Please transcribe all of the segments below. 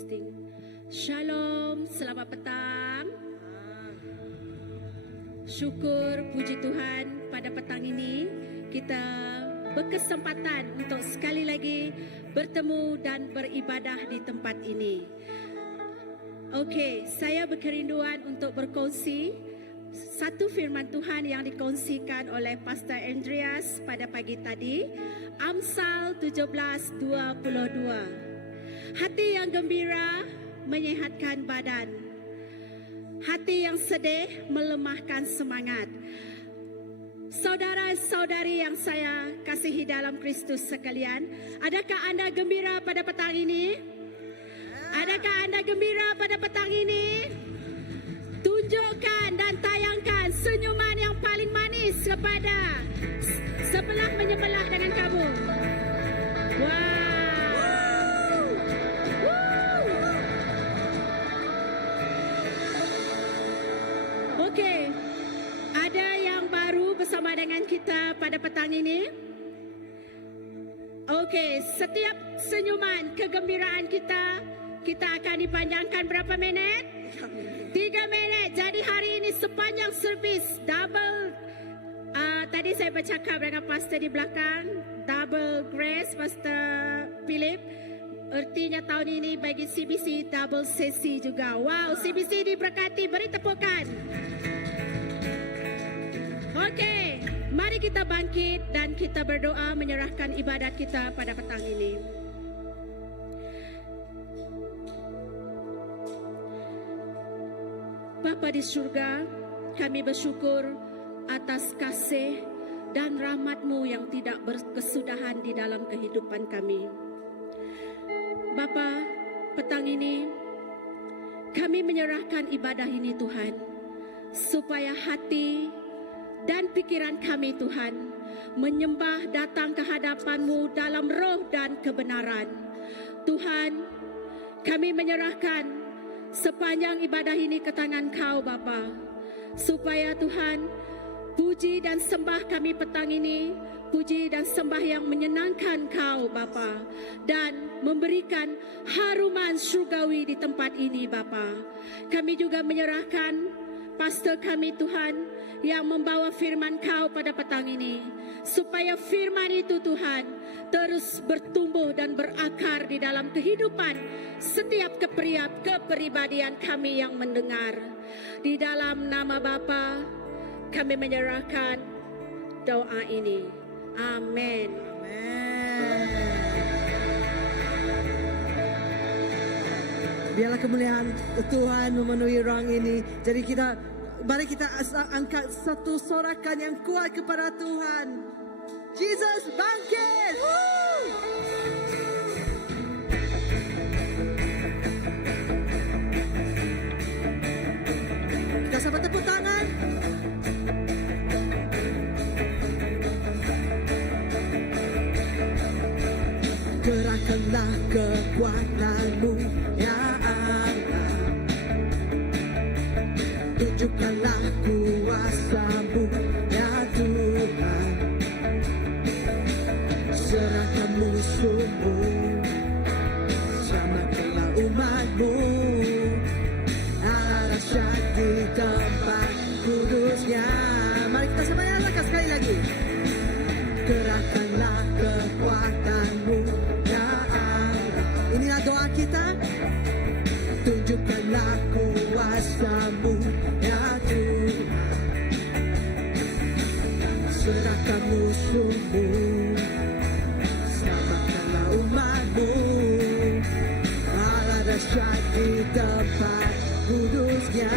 Testing. Shalom, selamat petang. Syukur, puji Tuhan, pada petang ini kita berkesempatan untuk sekali lagi bertemu dan beribadah di tempat ini. Okey, saya berkerinduan untuk berkongsi satu firman Tuhan yang dikongsikan oleh Pastor Andreas pada pagi tadi, Amsal 17:22. Hati yang gembira menyehatkan badan, hati yang sedih melemahkan semangat. Saudara-saudari yang saya kasihi dalam Kristus sekalian, adakah anda gembira pada petang ini? Adakah anda gembira pada petang ini? Tunjukkan dan tayangkan senyuman yang paling manis kepada sebelah menyebelah dengan kamu. Wow. Okey, ada yang baru bersama dengan kita pada petang ini. Okey, setiap senyuman kegembiraan kita akan dipanjangkan berapa minit? 3 minit. Jadi hari ini sepanjang servis double. Tadi saya bercakap dengan pastor di belakang, double grace, Pastor Philip. Artinya tahun ini bagi CBC double sesi juga. Wow, CBC diberkati, beri tepukan. Okey, mari kita bangkit dan kita berdoa menyerahkan ibadat kita pada petang ini. Bapa di surga, kami bersyukur atas kasih dan rahmat-Mu yang tidak berkesudahan di dalam kehidupan kami. Bapa, petang ini kami menyerahkan ibadah ini Tuhan, supaya hati dan pikiran kami Tuhan menyembah datang ke hadapan-Mu dalam roh dan kebenaran. Tuhan, kami menyerahkan sepanjang ibadah ini ke tangan Kau Bapa, supaya Tuhan, puji dan sembah kami petang ini, puji dan sembah yang menyenangkan Kau Bapa, dan memberikan haruman surgawi di tempat ini Bapa. Kami juga menyerahkan pastor kami Tuhan yang membawa firman Kau pada petang ini, supaya firman itu Tuhan terus bertumbuh dan berakar di dalam kehidupan setiap kepribadian kami yang mendengar. Di dalam nama Bapa kami menyerahkan doa ini. Amin. Biarlah kemuliaan Tuhan memenuhi ruang ini. Jadi mari kita angkat satu sorakan yang kuat kepada Tuhan. Jesus bangkit! Woo! Kita sama tepuk tangan. Gerakkanlah kekuatan-Mu ya Allah, tunjukkanlah kuasa-Mu ya Tuhan. Serahkan musuh-Mu, selamatkanlah umat-Mu. Allah dahsyat di tempat kudusnya. Mari kita sama nyalakan sekali lagi. Gerakkanlah kekuatan-Mu ya Allah. Inilah doa kita. Tunjukkanlah kuasa-Mu ya Tuhan. Serahkan musuh-Mu, selamatkanlah umat-Mu. Allah dahsyat di tempat kudusnya.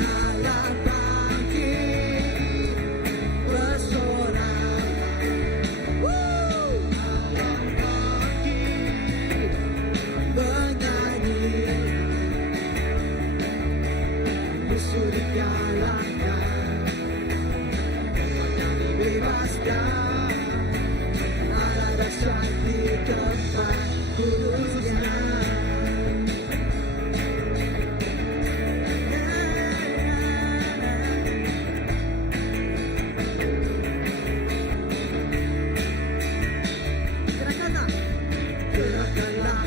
Allah bangkit bersorak. Allah bangkit bernyanyi. Musuh dikalahkan, bebaskan. Allah dahsyat di tempat kudusnya. Gerakanlah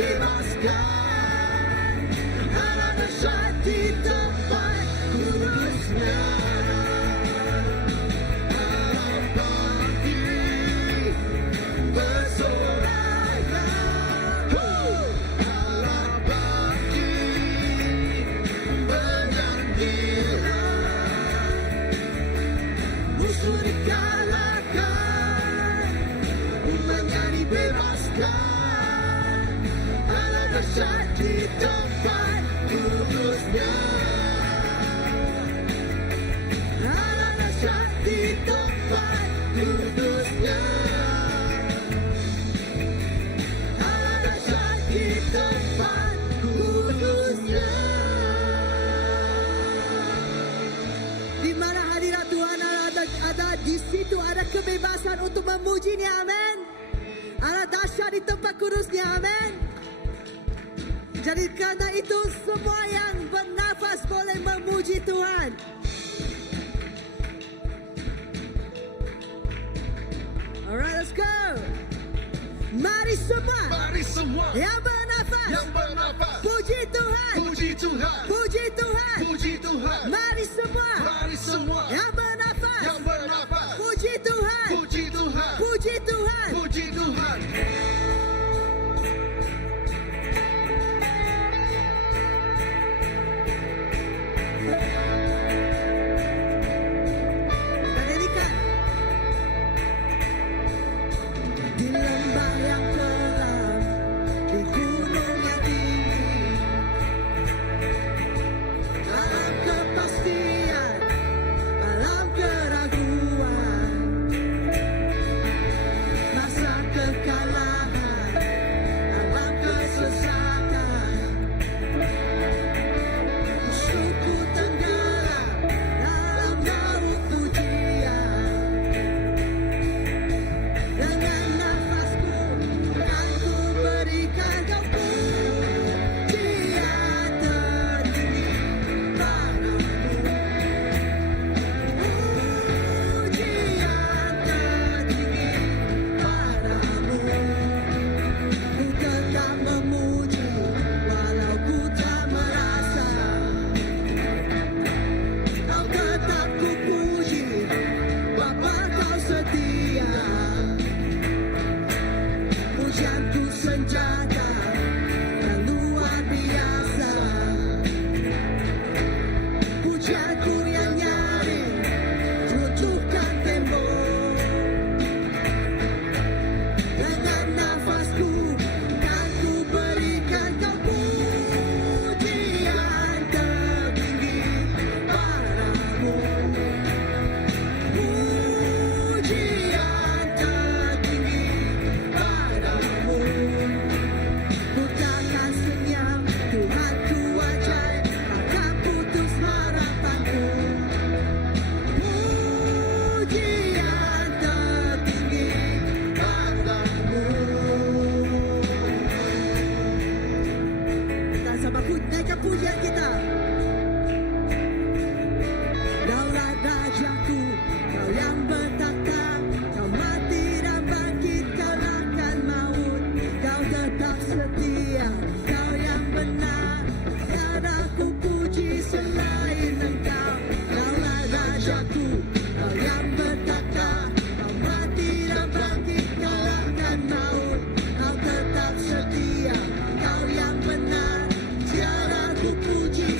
bebaskan. Allah dahsyat di tempat kudusnya. Allah bangkit bersorak. Allah bangkit bernyanyilah. Musuh dikalahkan, umatnya dibebaskan. Allah dahsyat di tempat kudusnya. Allah dahsyat di tempat kudusnya. Allah dahsyat di tempat kudusnya. Di mana hadirat Tuhan ada, di situ ada kebebasan untuk memujinya, amin. Allah dahsyat di tempat kudusnya, amin. Jadi karena itu semua yang bernafas boleh memuji Tuhan. Alright, let's go. Mari semua Mari semua yang bernafas, yang bernafas, puji Tuhan, puji Tuhan, puji Tuhan. puji Tuhan. Mari semua Mari semua yang bernafas, yang bernafas, puji Tuhan, puji Tuhan, puji Tuhan. puji Tuhan. Kita nyanyikan. Di lembah yang kelam, di gunung yang tinggi, dalam kepastian, dalam keraguan, masa kekalahan, dalam kesesakan, suku tenggelam dalam laut pujian. Dengan nafasku akan ku berikan kau pujian tertinggi padamu. Pujian tertinggi padamu. Ku tetap memuji walau ku tak merasa. Kau tetap ku puji, Bapa kau setia. Pujianku senjata yang luar biasa. Pujianku yang nyaring runtuhkan tembok. Dengan nafasku kan ku berikan kau pujian tertinggi padamu. Pujian tertinggi padamu. Ku takkan senyap, Tuhanku ajaib, takkan putus harapanku. Pujian tertinggi padamu. Kita sama naikkan pujian kita. Daulah rajaku, kau yang bertata, kau mati dan bangkit, kau akan maut, kau tetap setia, kau yang benar, tiada ku puji selain engkau. Daulah rajaku, kau yang bertata, kau mati dan bangkit, kau akan maut, kau tetap setia, kau yang benar, tiada ku puji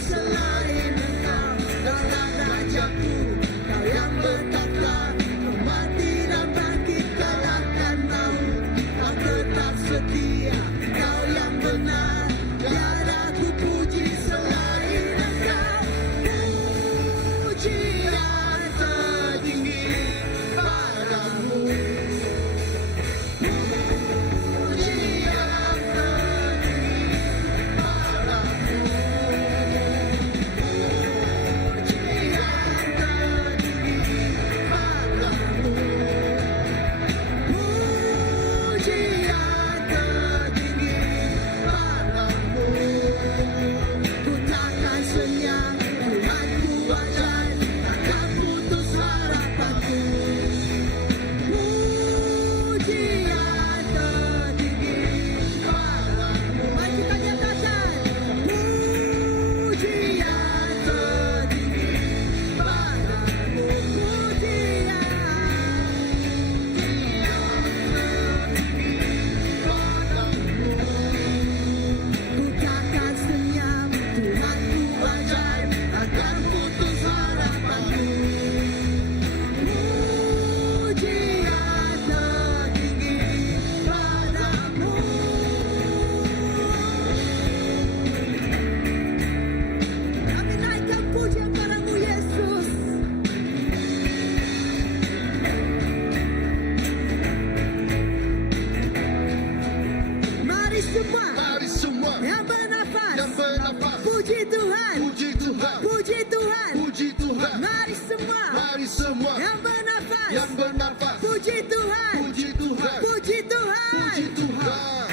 Puji Tuhan. Puji Tuhan. Puji Tuhan. Puji Tuhan. Mari semua Mari semua yang bernafas. yang bernafas. Puji Tuhan. Puji Tuhan. Puji Tuhan. Puji Tuhan.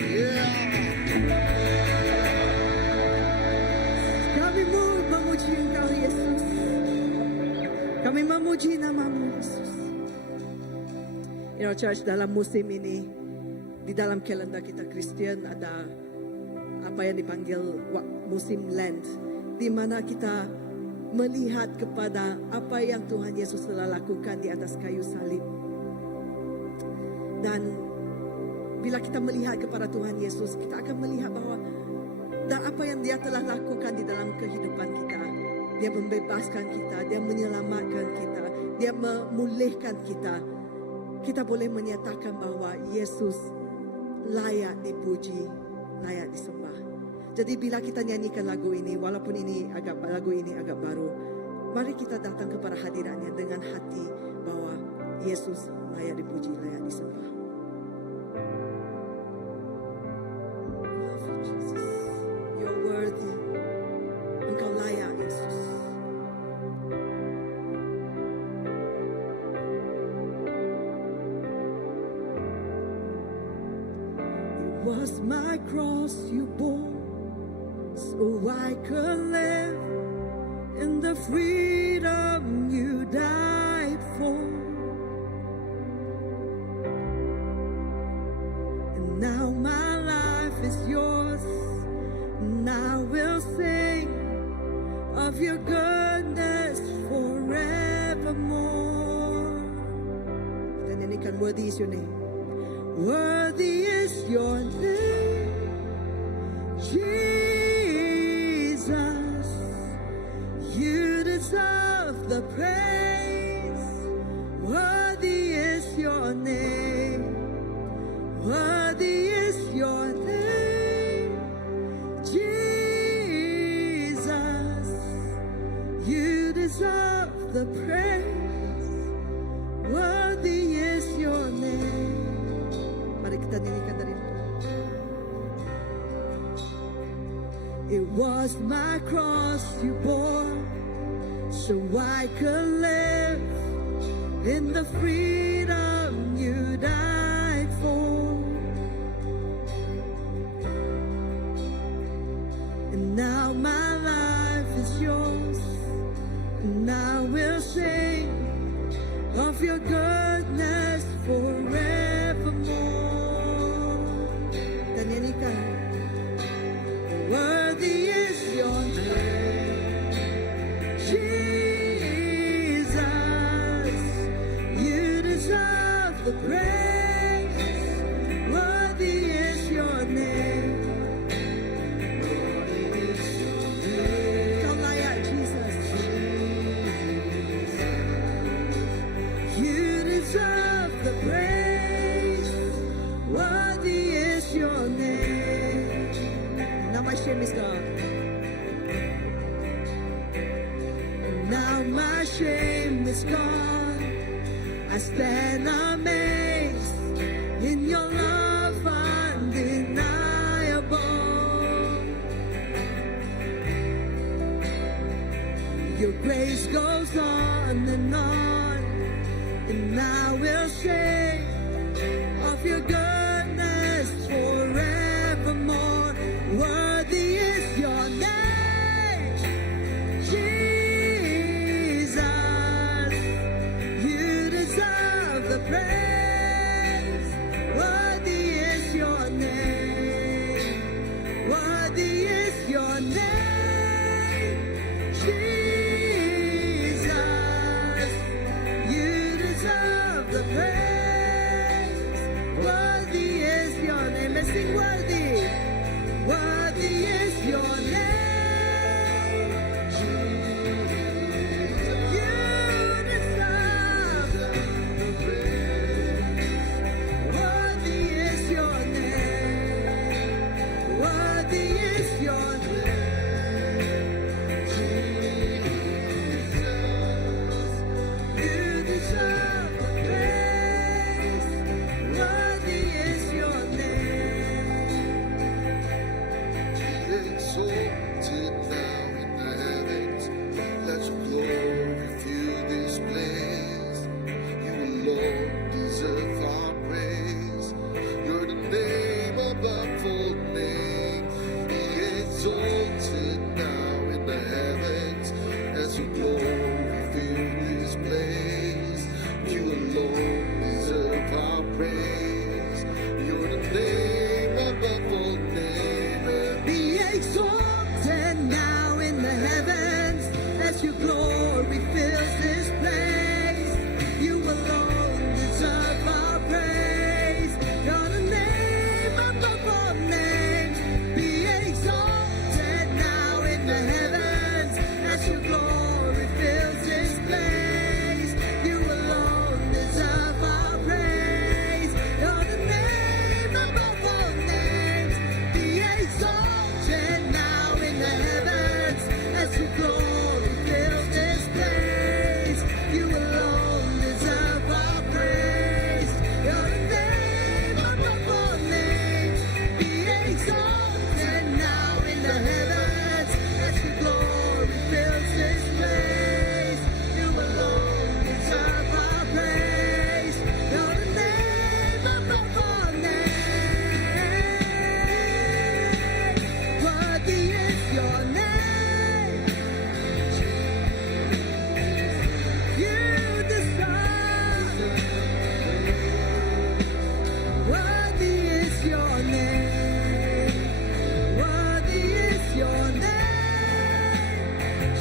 Yeah. Kami memuji Engkau Yesus. Kami memuji namamu Yesus. You know, church, dalam musim ini, di dalam kalender kita Kristen ada apa yang dipanggil musim Lent, di mana kita melihat kepada apa yang Tuhan Yesus telah lakukan di atas kayu salib. Dan bila kita melihat kepada Tuhan Yesus, kita akan melihat bahwa dan apa yang Dia telah lakukan di dalam kehidupan kita. Dia membebaskan kita, Dia menyelamatkan kita, Dia memulihkan kita. Kita boleh menyatakan bahwa Yesus layak dipuji, layak disembah. Jadi bila kita nyanyikan lagu ini, walaupun lagu ini agak baru, mari kita datang kepada hadiratnya dengan hati bahwa Yesus layak dipuji, layak disembah. Love you, Jesus. You're worthy. Engkau layak, Yesus. It was my cross you bore, so I could live in the freedom you died for. And now my life is yours, and I will sing of your goodness forevermore. Kita nyanyikan, worthy is your name. Worthy is your name, Jesus. You deserve the praise. Worthy is your name. Worthy is your name, Jesus. You deserve the praise. Worthy is your name. Mari kita nyanyikan dari itu. It was my cross you bore, so I could live in the freedom you died for. And now my life is yours, and I will sing of your goodness forevermore. Dan nyanyikan, worthy is your name, Jesus. You deserve the praise. Worthy is your name. Kau layak, Jesus. You deserve the praise. Worthy is your name. Now my shame is gone. Now my shame is gone. I stand amazed in your love undeniable. Your grace goes on, and I will sing of your goodness forevermore. Worthy is your name, Jesus. You deserve the praise. Worthy is your name. Worthy is your name, Jesus. You deserve the praise. Worthy is your name. Let's sing worthy. Worthy is your name, you deserve the praise. Worthy is your name, worthy is your name,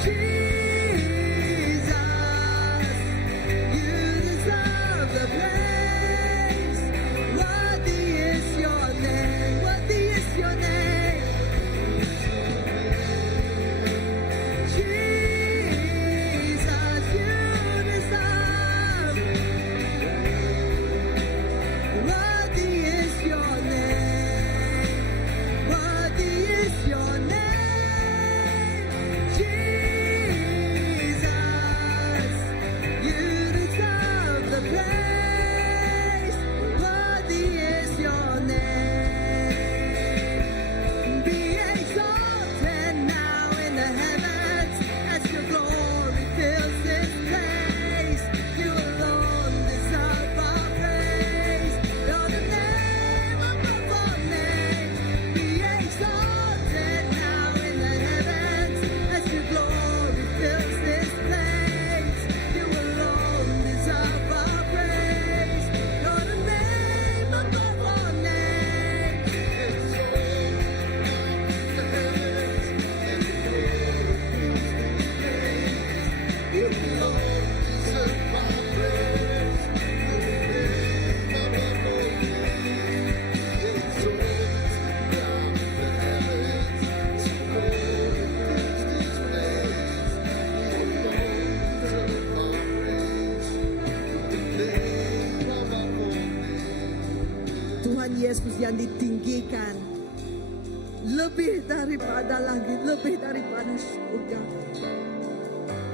Jesus, you deserve the praise. Worthy is your name. Worthy is your name. Jesus, you deserve. Worthy is your name. Worthy is your name. Jesus, you deserve the praise. Worthy is your name. Be exalted now in the heavens as your glory fills this place. You alone deserve our praise. You're the name above all names. Be exalted now in the heavens as your glory fills this place. You alone deserve our praise. You're the name above all names. You alone Deserve my praise. Tuhan Yesus yang ditinggikan lebih daripada langit, lebih daripada surga.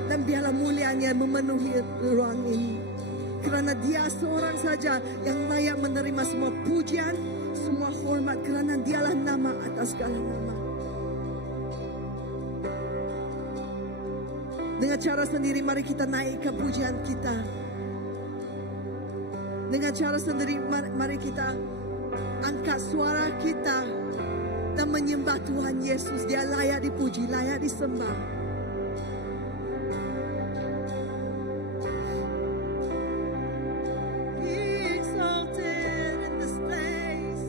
Dan biarlah mulianya memenuhi ruang ini. Kerana dia seorang saja yang layak menerima semua pujian, semua hormat. Kerana dialah nama atas segala nama. Dengan cara sendiri mari kita naikkan pujian kita. Dengan cara sendiri mari kita angkat suara kita dan menyembah Tuhan Yesus. Dia layak dipuji, layak disembah. Be exalted in this place.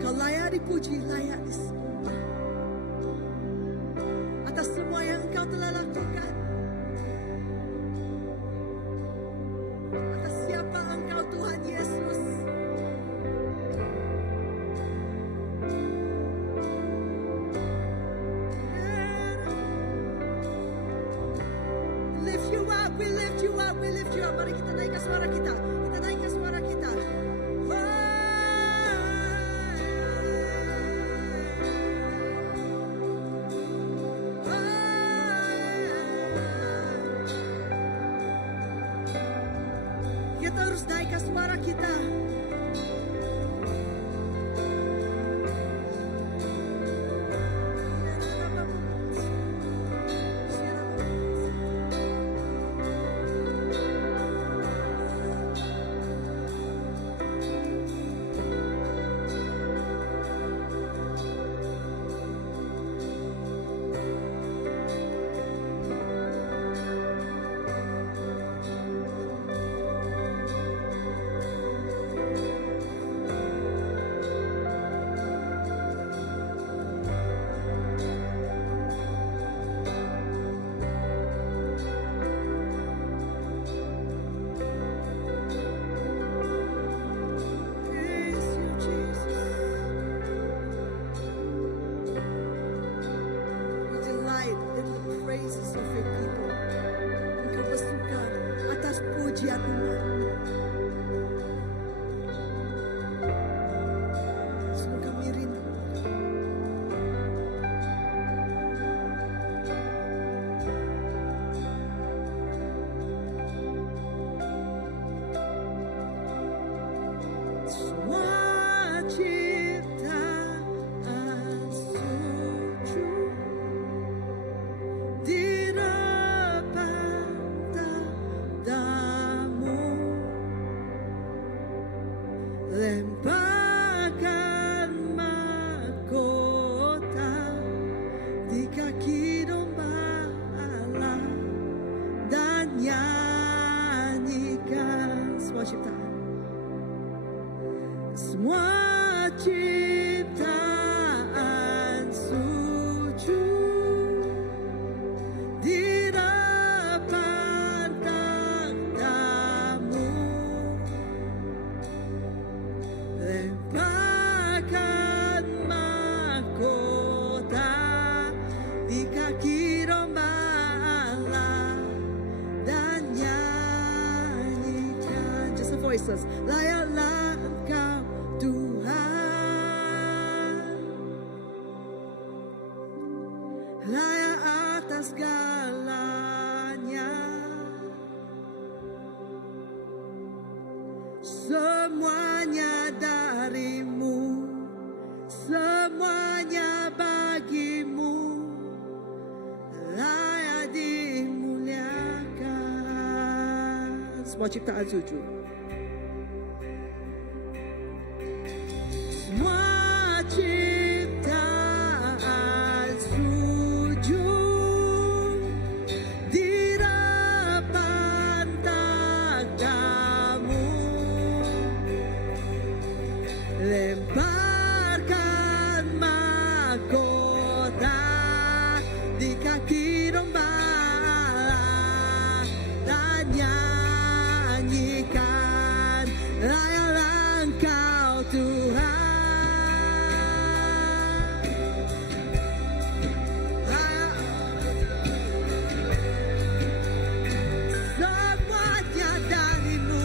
Kau layak dipuji, layak disembah. Atas semua yang Kau telah lakukan. Atas siapa Engkau Tuhan Yesus. Lift you up, we lift you up, we lift you up. Mari kita naikkan suara kita. Kita naikkan suara kita. Kita harus naikkan suara kita. Jesus. Layaklah Engkau Tuhan, layak atas segalanya. Semuanya darimu, semuanya bagimu, layak dimuliakan. Semua ciptaan sujud. Semua ciptaan sujud di depan takhtamu. Lemparkan mahkota di kaki domba dan nyanyikan layaklah Engkau Tuhan. Semuanya darimu,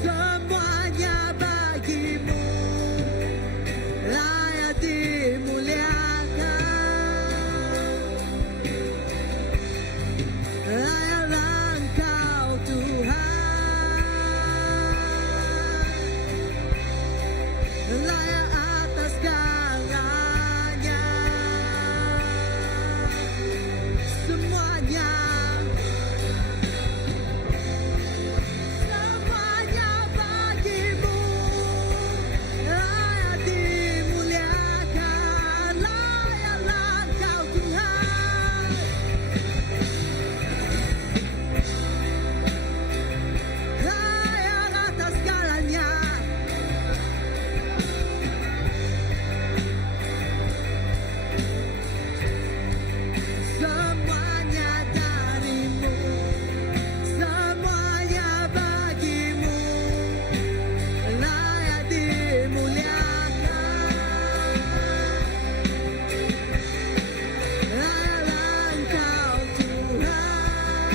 semuanya bagimu, layak dimuliakan. Layaklah Engkau Tuhan, layak atas segalanya. Semuanya, semuanya bagimu, layak dimuliakan. Layaklah Engkau Tuhan, layak atas segalanya. Semuanya darimu, semuanya bagimu, layak dimuliakan. Layaklah Engkau Tuhan,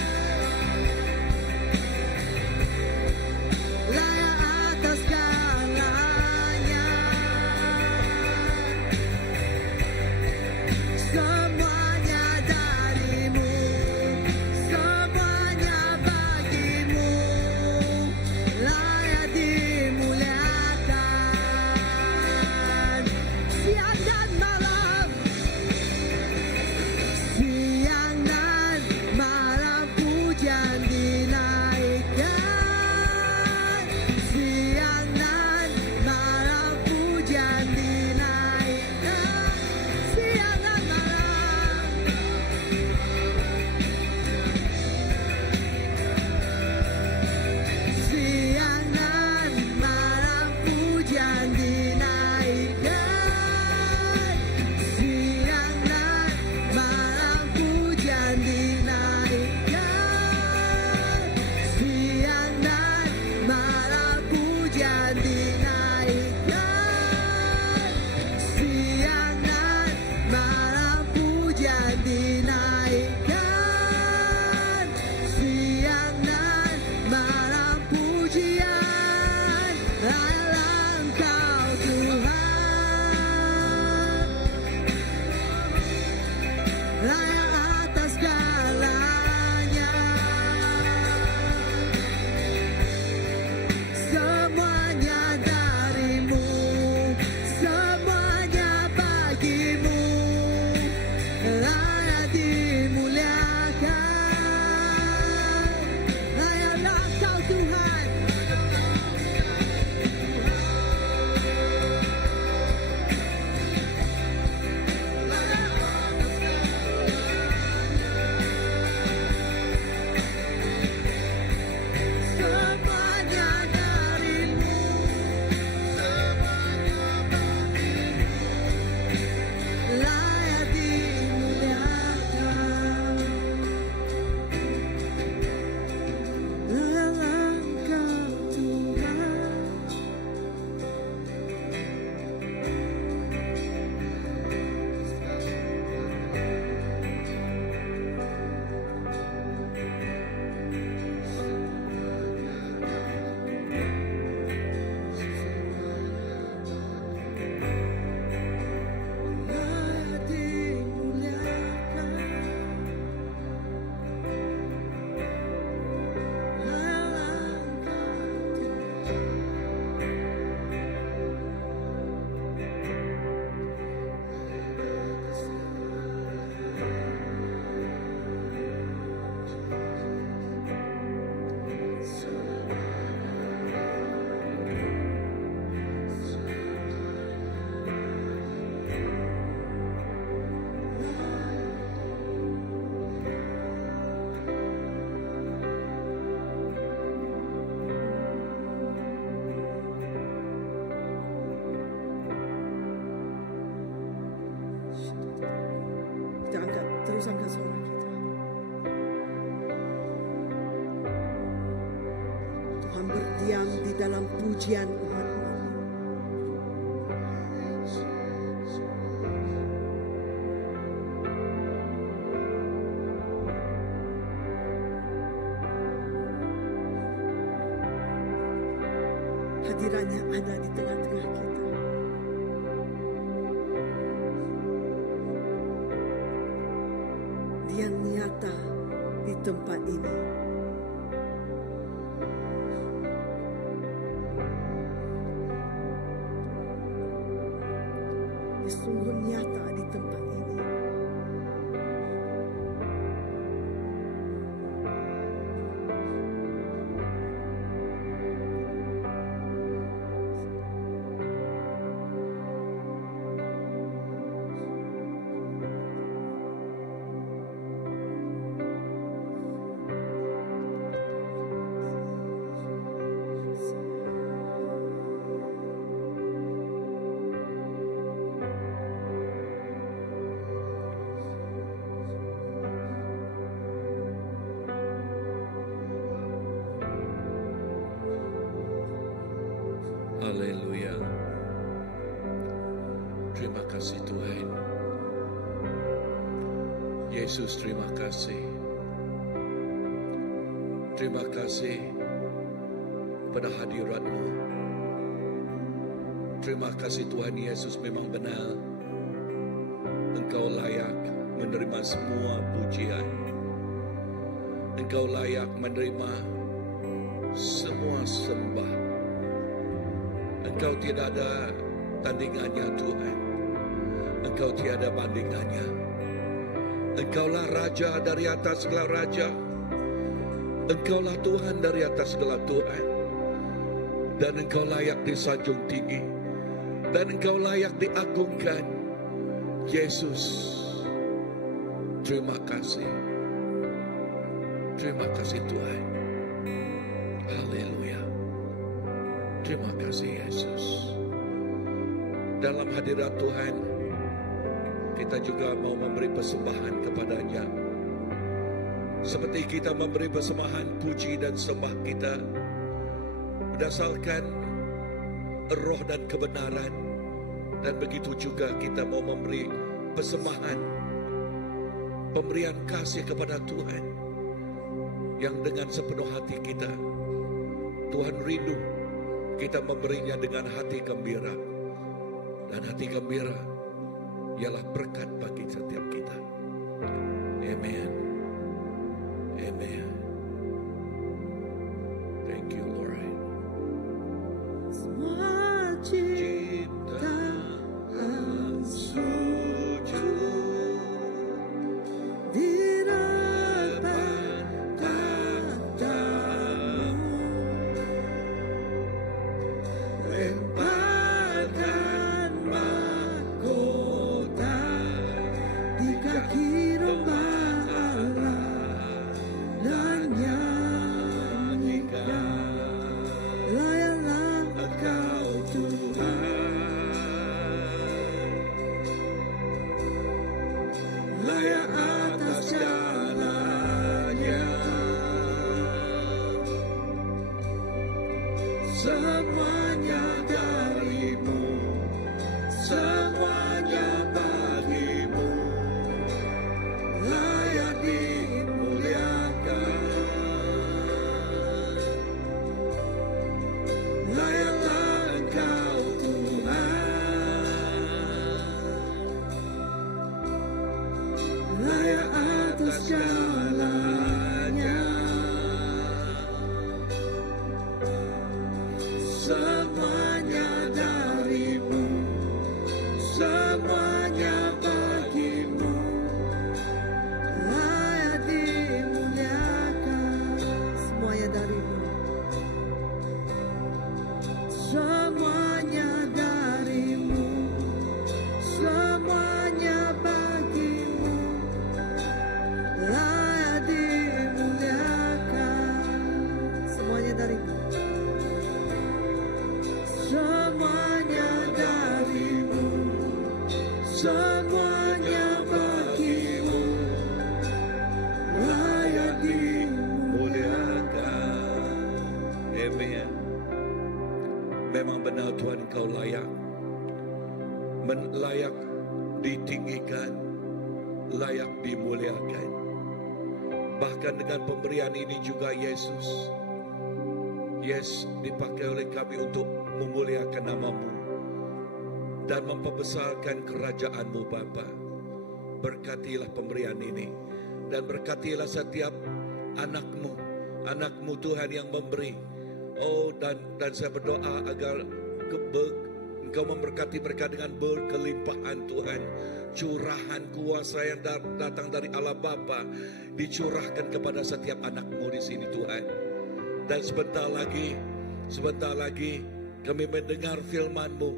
layak atas segalanya. Semuanya darimu, semuanya bagimu, layak dimuliakan. Siang dan malam, siang dan malam pujian dinaikkan. Siang dan malam pujian dinaikkan. Siang dan malam, siang dan malam pujian dinaikkan. Siang dan malam pujian dinaikkan. Siang dan malam pujian dinaikkan. Siang dan malam pujian dinaikkan. Siang dan malam pujian, layaklah Engkau Tuhan, layak atas segalanya. Semuanya darimu, semuanya bagimu, layak dimuliakan. Layaklah Engkau Tuhan, terus angkat suara kita. Tuhan berdiam di dalam pujian umat-Mu. Hadirannya ada di tengah-tengah kita. Dia nyata di tempat ini. Dia sungguh nyata di tempat ini. Haleluya. Terima kasih Tuhan. Yesus, terima kasih. Terima kasih pada hadirat-Mu. Terima kasih Tuhan Yesus, memang benar Engkau layak menerima semua pujian. Engkau layak menerima semua sembah. Engkau tidak ada tandingannya Tuhan. Engkau tiada bandingannya. Engkaulah Raja dari atas segala Raja. Engkaulah Tuhan dari atas segala Tuhan. Dan Engkau layak disanjung tinggi. Dan Engkau layak diagungkan. Yesus, terima kasih. Terima kasih Tuhan. Haleluya. Terima kasih Yesus. Dalam hadirat Tuhan, kita juga mau memberi persembahan kepadanya. Seperti kita memberi persembahan puji dan sembah kita berdasarkan roh dan kebenaran. Dan begitu juga kita mau memberi persembahan, pemberian kasih kepada Tuhan, yang dengan sepenuh hati kita, Tuhan rindu kita memberinya dengan hati gembira. Dan hati gembira ialah berkat bagi setiap kita. Amen. Amen. Thank you Lord. Semua ciptaan sujud di depan tahta-Mu. Lemparkan mahkota di kaki domba Allah dan nyanyikan Karena Tuhan Engkau layak, layak ditinggikan, layak dimuliakan. Bahkan dengan pemberian ini juga Yesus, dipakai oleh kami untuk memuliakan nama-Mu dan memperbesarkan kerajaan-Mu Bapa. Berkatilah pemberian ini dan berkatilah setiap anak-Mu Tuhan yang memberi. Dan saya berdoa agar Engkau memberkati mereka dengan berkelimpahan Tuhan. Curahan kuasa yang datang dari Allah Bapa dicurahkan kepada setiap anak-Mu di sini Tuhan. Dan sebentar lagi kami mendengar firman-Mu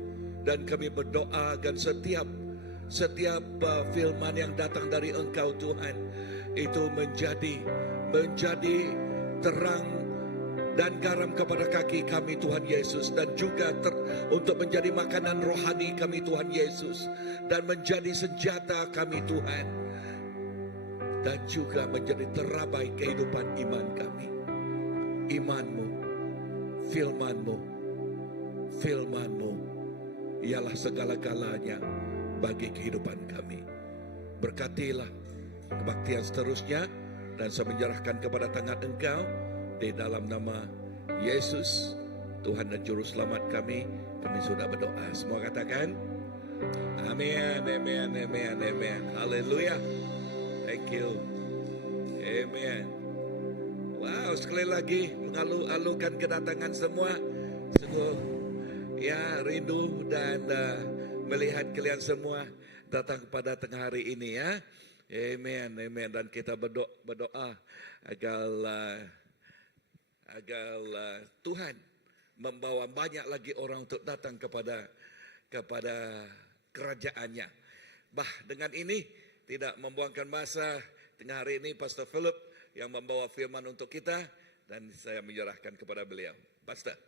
dan kami berdoa agar setiap firman yang datang dari Engkau Tuhan itu menjadi terang dan garam kepada kaki kami Tuhan Yesus, dan juga untuk menjadi makanan rohani kami Tuhan Yesus, dan menjadi senjata kami Tuhan, dan juga menjadi terabai kehidupan iman kami. Iman-Mu, firman-Mu ialah segala-galanya bagi kehidupan kami. Berkatilah kebaktian seterusnya, dan saya menyerahkan kepada tangan Engkau di dalam nama Yesus, Tuhan dan Juru Selamat kami sudah berdoa. Semua katakan amin, amin, amin, amin. Haleluya. Thank you. Amen. Wow, sekali lagi mengalu-alukan kedatangan semua. Sungguh rindu dan melihat kalian semua datang pada tengah hari ini ya. Amen, amen. Dan kita berdoa agar Tuhan membawa banyak lagi orang untuk datang kepada kerajaannya. Dengan ini tidak membuangkan masa, tengah hari ini Pastor Philip yang membawa firman untuk kita, dan saya menyerahkan kepada beliau. Pastor.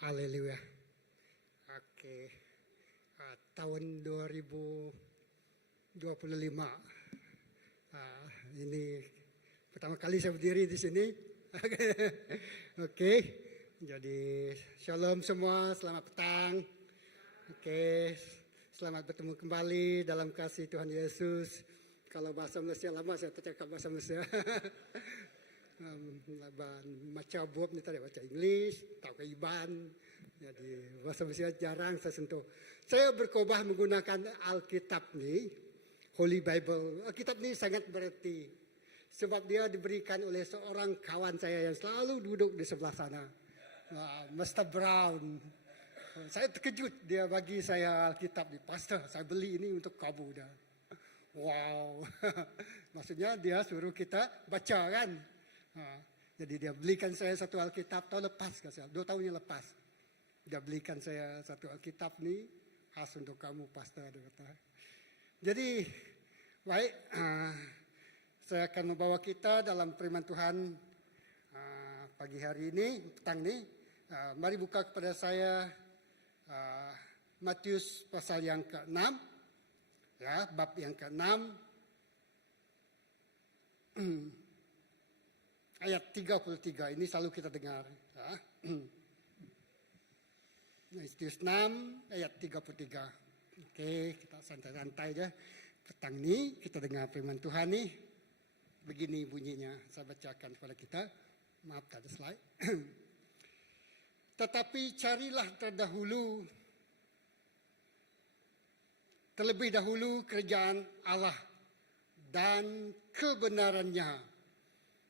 Haleluya. Oke. Tahun 2025. Ini pertama kali saya berdiri di sini. Oke. Jadi shalom semua, selamat petang. Oke. Selamat bertemu kembali dalam kasih Tuhan Yesus. Kalau bahasa Malaysia lama saya tercakap bahasa Malaysia. Macam Bob ni tak ada baca English, tak ke Iban. Jadi bahasa Malaysia jarang saya sentuh. Saya berkhotbah menggunakan Alkitab ni, Holy Bible. Alkitab ni sangat berarti sebab dia diberikan oleh seorang kawan saya yang selalu duduk di sebelah sana, Mr. Brown. Saya terkejut dia bagi saya Alkitab ni. Pastor, saya beli ini untuk kamu dah. Wow. Maksudnya dia suruh kita baca kan. Jadi dia belikan saya satu Alkitab tahun lepas, 2 tahun yang lepas. Dia belikan saya satu Alkitab ni khas untuk kamu Pastor, dia kata. Jadi baik, saya akan membawa kita dalam firman Tuhan pagi hari ini, petang ni. Mari buka kepada saya Matius pasal yang ke-6, ya, bab yang ke-6. Ayat 33, ini selalu kita dengar. Ya. Matius 6, ayat 33. Oke, kita santai-santai aja. Petang ni kita dengar firman Tuhan ni. Begini bunyinya, saya bacakan kepada kita. Maaf tak ada slide. Tetapi carilah terlebih dahulu kerajaan Allah dan kebenarannya,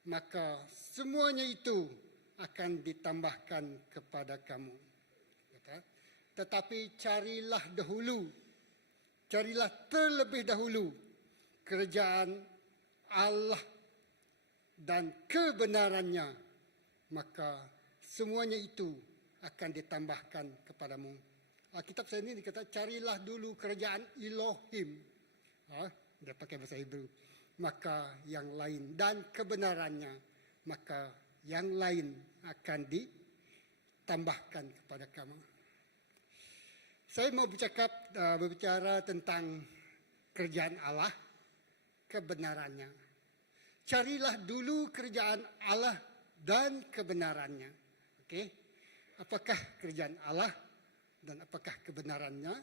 maka semuanya itu akan ditambahkan kepada kamu. Tetapi carilah terlebih dahulu kerajaan Allah dan kebenarannya, maka semuanya itu akan ditambahkan kepadamu. Kitab saya ini dikata carilah dulu kerajaan Elohim. Dia pakai bahasa Hebrew. Maka yang lain dan kebenarannya, maka yang lain akan ditambahkan kepada kamu. Saya mau berbicara tentang kerajaan Allah, kebenarannya. Carilah dulu kerajaan Allah dan kebenarannya. Okey. Apakah kerajaan Allah dan apakah kebenarannya?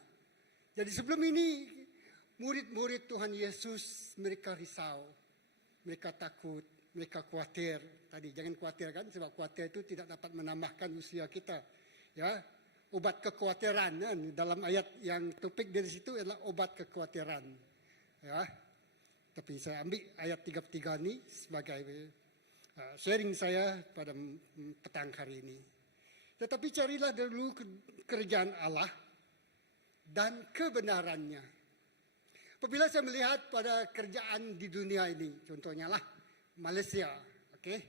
Jadi sebelum ini murid-murid Tuhan Yesus mereka risau, mereka takut, mereka khawatir. Tadi jangan khawatir kan, sebab khawatir itu tidak dapat menambahkan usia kita. Ya, obat kekhawatiran kan? Dalam ayat yang topik dari situ adalah obat kekhawatiran. Ya, tapi saya ambil ayat 33 ini sebagai sharing saya pada petang hari ini. Tetapi carilah dulu kerajaan Allah dan kebenarannya. Apabila saya melihat pada kerajaan di dunia ini, contohnya lah Malaysia, okey.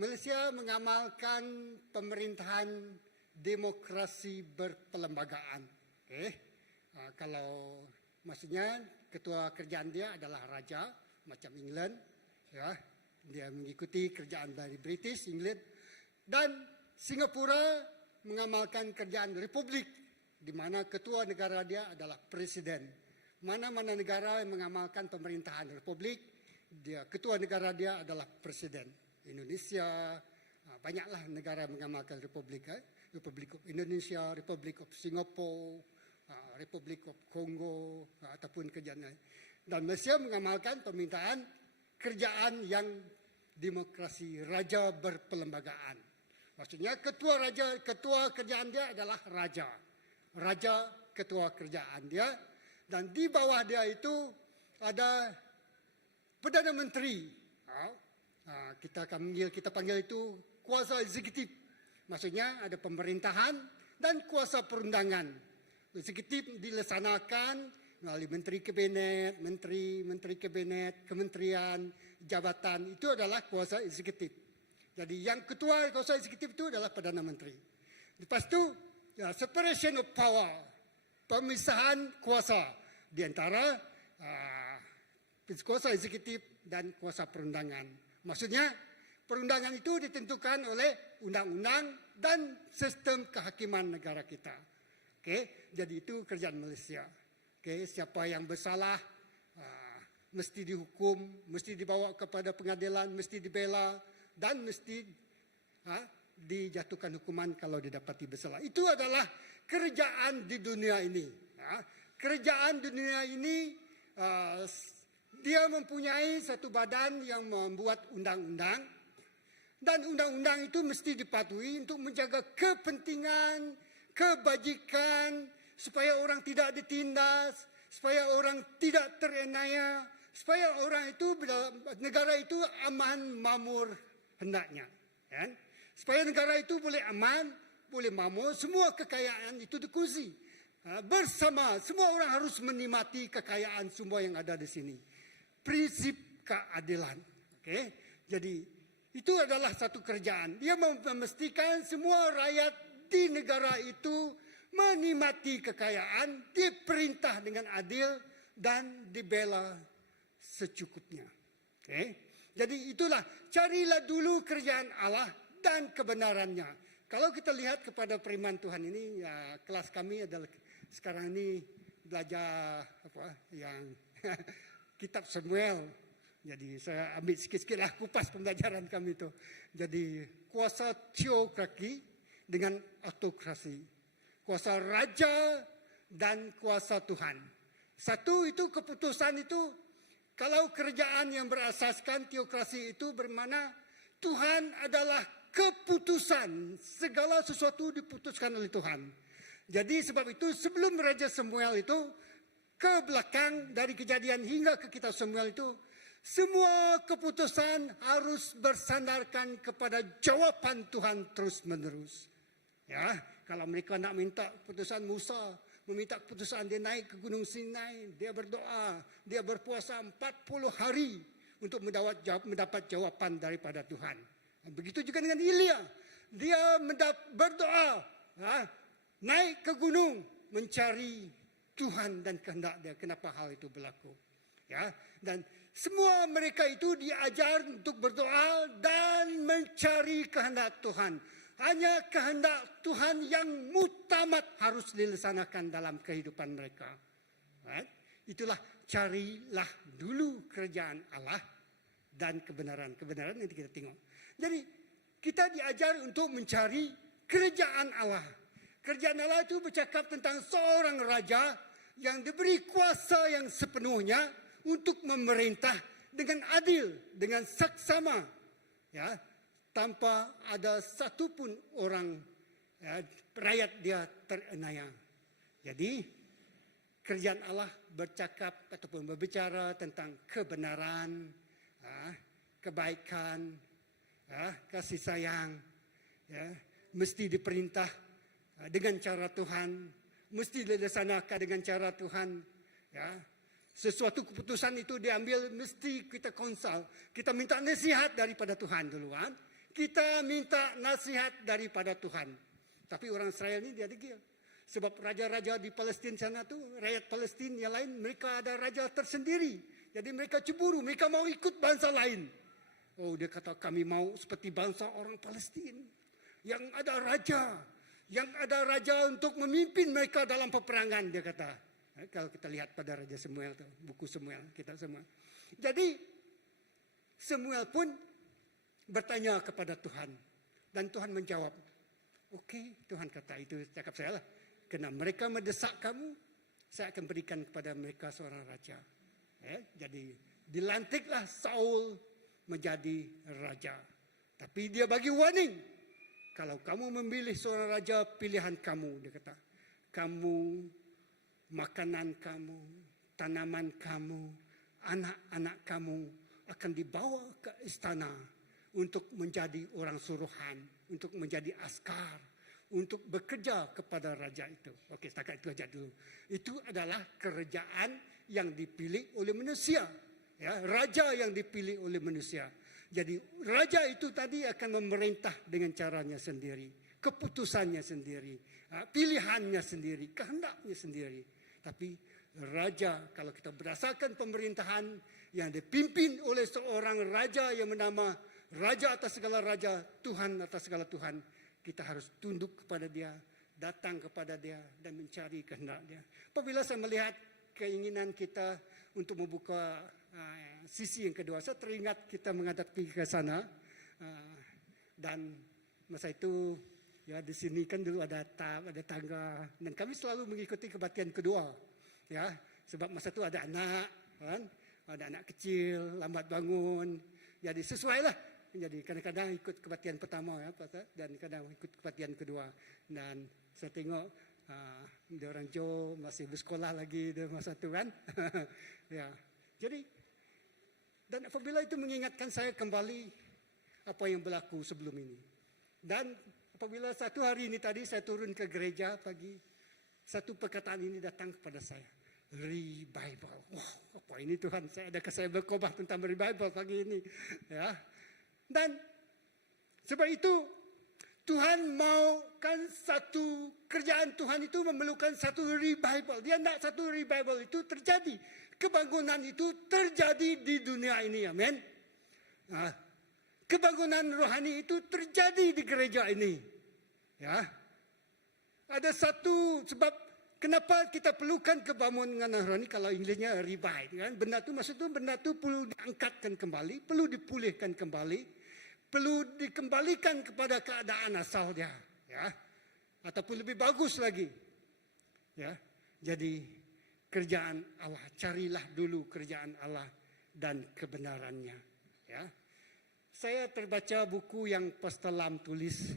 Malaysia mengamalkan pemerintahan demokrasi berperlembagaan. Okey. Kalau maksudnya ketua kerajaan dia adalah raja macam England, ya. Dia mengikuti kerajaan dari British England, dan Singapura mengamalkan kerajaan republik di mana ketua negara dia adalah presiden. Mana-mana negara yang mengamalkan pemerintahan republik, dia ketua negara dia adalah presiden. Indonesia, banyaklah negara mengamalkan republik. Republic of Indonesia, Republic of Singapore, Republic of Congo, ataupun kerajaan lain. Dan Malaysia mengamalkan pemerintahan kerajaan yang demokrasi, raja berperlembagaan. Maksudnya ketua kerajaan dia adalah raja. Raja ketua kerajaan dia, dan di bawah dia itu ada Perdana Menteri. Kita panggil itu kuasa eksekutif. Maksudnya ada pemerintahan dan kuasa perundangan. Eksekutif dilaksanakan melalui menteri kabinet, menteri kabinet, kementerian, jabatan. Itu adalah kuasa eksekutif. Jadi yang ketua kuasa eksekutif itu adalah Perdana Menteri. Lepas itu, separation of power, pemisahan kuasa di antara kuasa eksekutif dan kuasa perundangan. Maksudnya, perundangan itu ditentukan oleh undang-undang dan sistem kehakiman negara kita. Okey, jadi itu kerajaan Malaysia. Okey, siapa yang bersalah mesti dihukum, mesti dibawa kepada pengadilan, mesti dibela, dan mesti dijatuhkan hukuman kalau didapati bersalah. Itu adalah kerajaan di dunia ini. Kerajaan di dunia ini, dia mempunyai satu badan yang membuat undang-undang, dan undang-undang itu mesti dipatuhi untuk menjaga kepentingan, kebajikan, supaya orang tidak ditindas, supaya orang tidak terenaya, supaya orang itu, negara itu aman, makmur hendaknya, kan? Supaya negara itu boleh aman, boleh makmur, semua kekayaan itu dikongsi bersama. Semua orang harus menikmati kekayaan semua yang ada di sini. Prinsip keadilan. Okey, jadi itu adalah satu kerajaan. Dia memastikan semua rakyat di negara itu menikmati kekayaan, diperintah dengan adil dan dibela secukupnya. Okey. Jadi itulah, carilah dulu kerajaan Allah dan kebenarannya. Kalau kita lihat kepada firman Tuhan ini, ya, kelas kami adalah sekarang ini belajar yang kitab Samuel. Jadi saya ambil sikit-sikit lah kupas pembelajaran kami itu. Jadi kuasa teokrasi dengan autokrasi. Kuasa raja dan kuasa Tuhan. Satu itu keputusan itu, kalau kerajaan yang berasaskan teokrasi itu bermakna Tuhan adalah keputusan. Segala sesuatu diputuskan oleh Tuhan. Jadi sebab itu sebelum Raja Samuel itu, ke belakang dari kejadian hingga ke kitab Samuel itu, semua keputusan harus bersandarkan kepada jawaban Tuhan terus menerus. Ya, kalau mereka nak minta keputusan Musa, meminta keputusan dia naik ke Gunung Sinai, dia berdoa, dia berpuasa 40 hari untuk mendapat jawapan daripada Tuhan. Begitu juga dengan Elia, dia berdoa naik ke gunung mencari Tuhan dan kehendak Dia. Kenapa hal itu berlaku? Ya, dan semua mereka itu diajar untuk berdoa dan mencari kehendak Tuhan. Hanya kehendak Tuhan yang mutamat harus dilaksanakan dalam kehidupan mereka. Right? Itulah carilah dulu kerajaan Allah dan kebenaran. Kebenaran nanti kita tengok. Jadi kita diajar untuk mencari kerajaan Allah. Kerajaan Allah itu bercakap tentang seorang raja yang diberi kuasa yang sepenuhnya untuk memerintah dengan adil, dengan saksama, ya, tanpa ada satupun orang, ya, rakyat dia terenayang. Jadi kerajaan Allah bercakap ataupun berbicara tentang kebenaran, kebaikan, kasih sayang, ya, mesti diperintah dengan cara Tuhan, mesti dilaksanakan dengan cara Tuhan. Ya. Sesuatu keputusan itu diambil mesti kita konsul. Kita minta nasihat daripada Tuhan duluan. Kita minta nasihat daripada Tuhan. Tapi orang Israel ini dia degil. Sebab raja-raja di Palestin sana tu, rakyat Palestin yang lain, mereka ada raja tersendiri. Jadi mereka cemburu, mereka mau ikut bangsa lain. Oh, dia kata kami mau seperti bangsa orang Palestin. Yang ada raja untuk memimpin mereka dalam peperangan, dia kata. Kalau kita lihat pada Raja Samuel, buku Samuel, kita semua. Jadi Samuel pun bertanya kepada Tuhan. Dan Tuhan menjawab, okey, Tuhan kata itu cakap saya lah. Kerana mereka mendesak kamu, saya akan berikan kepada mereka seorang raja. Jadi dilantiklah Saul menjadi raja. Tapi dia bagi warning. Kalau kamu memilih seorang raja, pilihan kamu, dia kata. Kamu, makanan kamu, tanaman kamu, anak-anak kamu akan dibawa ke istana untuk menjadi orang suruhan, untuk menjadi askar, untuk bekerja kepada raja itu. Okey, setakat itu aja dulu. Itu adalah kerajaan yang dipilih oleh manusia. Ya, raja yang dipilih oleh manusia. Jadi raja itu tadi akan memerintah dengan caranya sendiri, keputusannya sendiri, pilihannya sendiri, kehendaknya sendiri. Tapi raja, kalau kita berdasarkan pemerintahan yang dipimpin oleh seorang raja yang bernama Raja atas segala raja, Tuhan atas segala Tuhan, kita harus tunduk kepada dia, datang kepada dia dan mencari kehendak dia. Apabila saya melihat keinginan kita untuk membuka sisi yang kedua, saya teringat kita menghadapi ke sana dan masa itu ya di sini kan dulu ada tangga dan kami selalu mengikuti kebaktian kedua, ya, sebab masa itu ada anak, kan, ada anak kecil lambat bangun, jadi sesuailah. Jadi kadang-kadang ikut kebaktian pertama, ya, dan kadang ikut kebaktian kedua. Dan saya tengok dia orang Jo masih bersekolah lagi dia masa itu, kan. Ya, jadi dan apabila itu mengingatkan saya kembali apa yang berlaku sebelum ini. Dan apabila satu hari ini tadi saya turun ke gereja pagi, satu perkataan ini datang kepada saya. Revival. Wah, apa ini Tuhan? Adakah saya berkhotbah tentang revival pagi ini? Ya. Dan sebab itu Tuhan maukan satu kerjaan Tuhan itu memerlukan satu revival. Dia nak satu revival itu terjadi. Kebangunan itu terjadi di dunia ini. Amin. Kebangunan rohani itu terjadi di gereja ini. Ya. Ada satu sebab kenapa kita perlukan kebangunan rohani, kalau Inggrisnya revive, kan? Benda tu maksud tu benda tu perlu diangkatkan kembali, perlu dipulihkan kembali, perlu dikembalikan kepada keadaan asal dia, ya. Ataupun lebih bagus lagi. Ya. Jadi kerjaan Allah, carilah dulu kerjaan Allah dan kebenarannya, ya. Saya terbaca buku yang Pastor Lam tulis,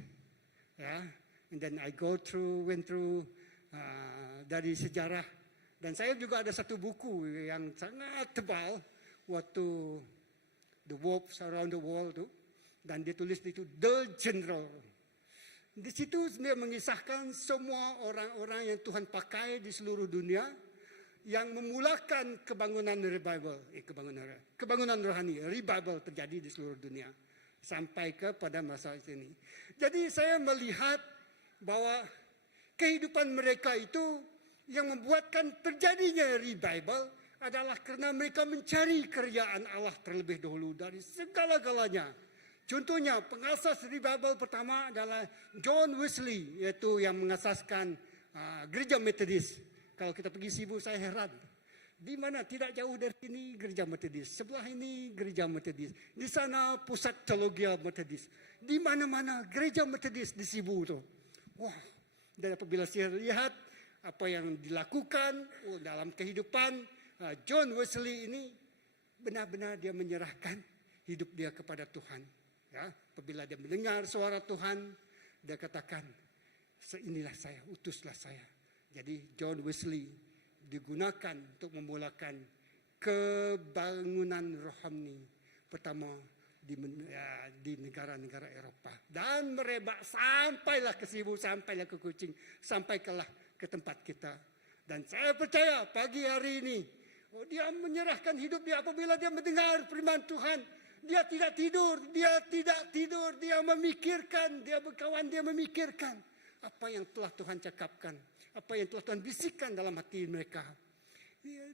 ya. And then I went through dari sejarah. Dan saya juga ada satu buku yang sangat tebal waktu The Wolves Around the World tu. Dan dia tulis itu The General. Di situ dia mengisahkan semua orang-orang yang Tuhan pakai di seluruh dunia yang memulakan kebangunan revival, kebangunan rohani, revival terjadi di seluruh dunia sampai kepada masa ini. Jadi saya melihat bahwa kehidupan mereka itu yang membuatkan terjadinya revival adalah karena mereka mencari kerjaan Allah terlebih dahulu dari segala-galanya. Contohnya pengasas revival pertama adalah John Wesley, yaitu yang mengasaskan gereja Metodis. Kalau kita pergi Sibu saya heran. Di mana tidak jauh dari sini gereja Metodis, sebelah ini gereja Metodis, di sana pusat teologi Metodis, di mana-mana gereja Metodis di Sibu itu. Wah, dan apabila saya lihat apa yang dilakukan dalam kehidupan John Wesley ini, benar-benar dia menyerahkan hidup dia kepada Tuhan. Ya, apabila dia mendengar suara Tuhan, dia katakan, inilah saya, utuslah saya. Jadi John Wesley digunakan untuk memulakan kebangunan rohani pertama di negara-negara Eropa. Dan merebak sampailah ke Sibu, sampailah ke Kuching, sampailah ke tempat kita. Dan saya percaya pagi hari ini, dia menyerahkan hidup dia apabila dia mendengar firman Tuhan. Dia tidak tidur, dia memikirkan, dia berkawan, dia memikirkan apa yang telah Tuhan cakapkan, apa yang telah Tuhan bisikkan dalam hati mereka.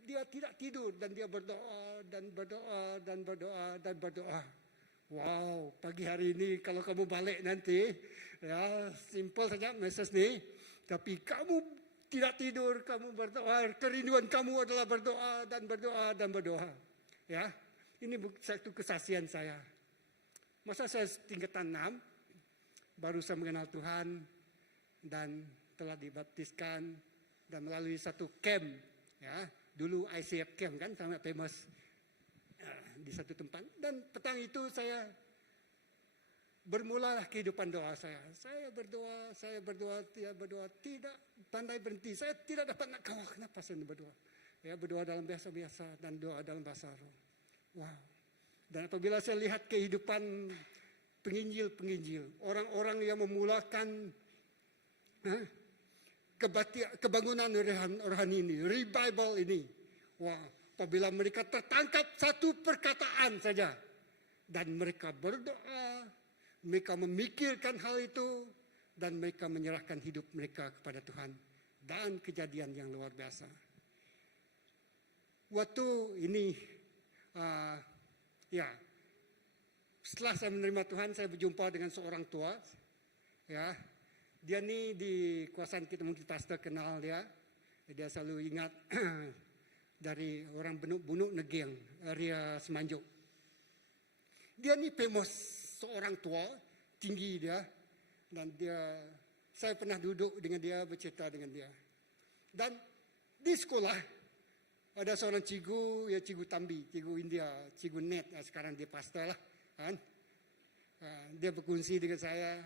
Dia tidak tidur dan dia berdoa dan berdoa dan berdoa dan berdoa. Wow, pagi hari ini kalau kamu balik nanti, ya simple saja message ni, tapi kamu tidak tidur, kamu berdoa, kerinduan kamu adalah berdoa dan berdoa dan berdoa. Ya, ini satu kesaksian saya. Masa saya tingkatan 6, baru saya mengenal Tuhan dan telah dibaptiskan dan melalui satu camp. Ya, dulu ICF camp kan sangat famous di satu tempat. Dan petang itu saya bermulalah kehidupan doa saya. Saya berdoa, tidak pandai berhenti. Saya tidak dapat nak kawal kenapa saya berdoa. Ya, berdoa dalam biasa-biasa dan doa dalam bahasa roh. Wow. Dan apabila saya lihat kehidupan penginjil-penginjil, orang-orang yang memulakan kebangunan rohani ini, revival ini. Wah, apabila mereka tertangkap satu perkataan saja dan mereka berdoa, mereka memikirkan hal itu dan mereka menyerahkan hidup mereka kepada Tuhan dan kejadian yang luar biasa. Waktu ini, setelah saya menerima Tuhan, saya berjumpa dengan seorang tua. Ya, dia ni di kawasan kita, mungkin pastor kenal dia. Dia selalu ingat dari orang Bunuk Negeng, area Semanjuk. Dia ni famous, seorang tua, tinggi dia. Dan saya pernah duduk dengan dia, bercerita dengan dia. Dan di sekolah, ada seorang cikgu, ya cikgu Tambi, cikgu India, cikgu Net, sekarang dia pastor lah. Kan? Dia berkongsi dengan saya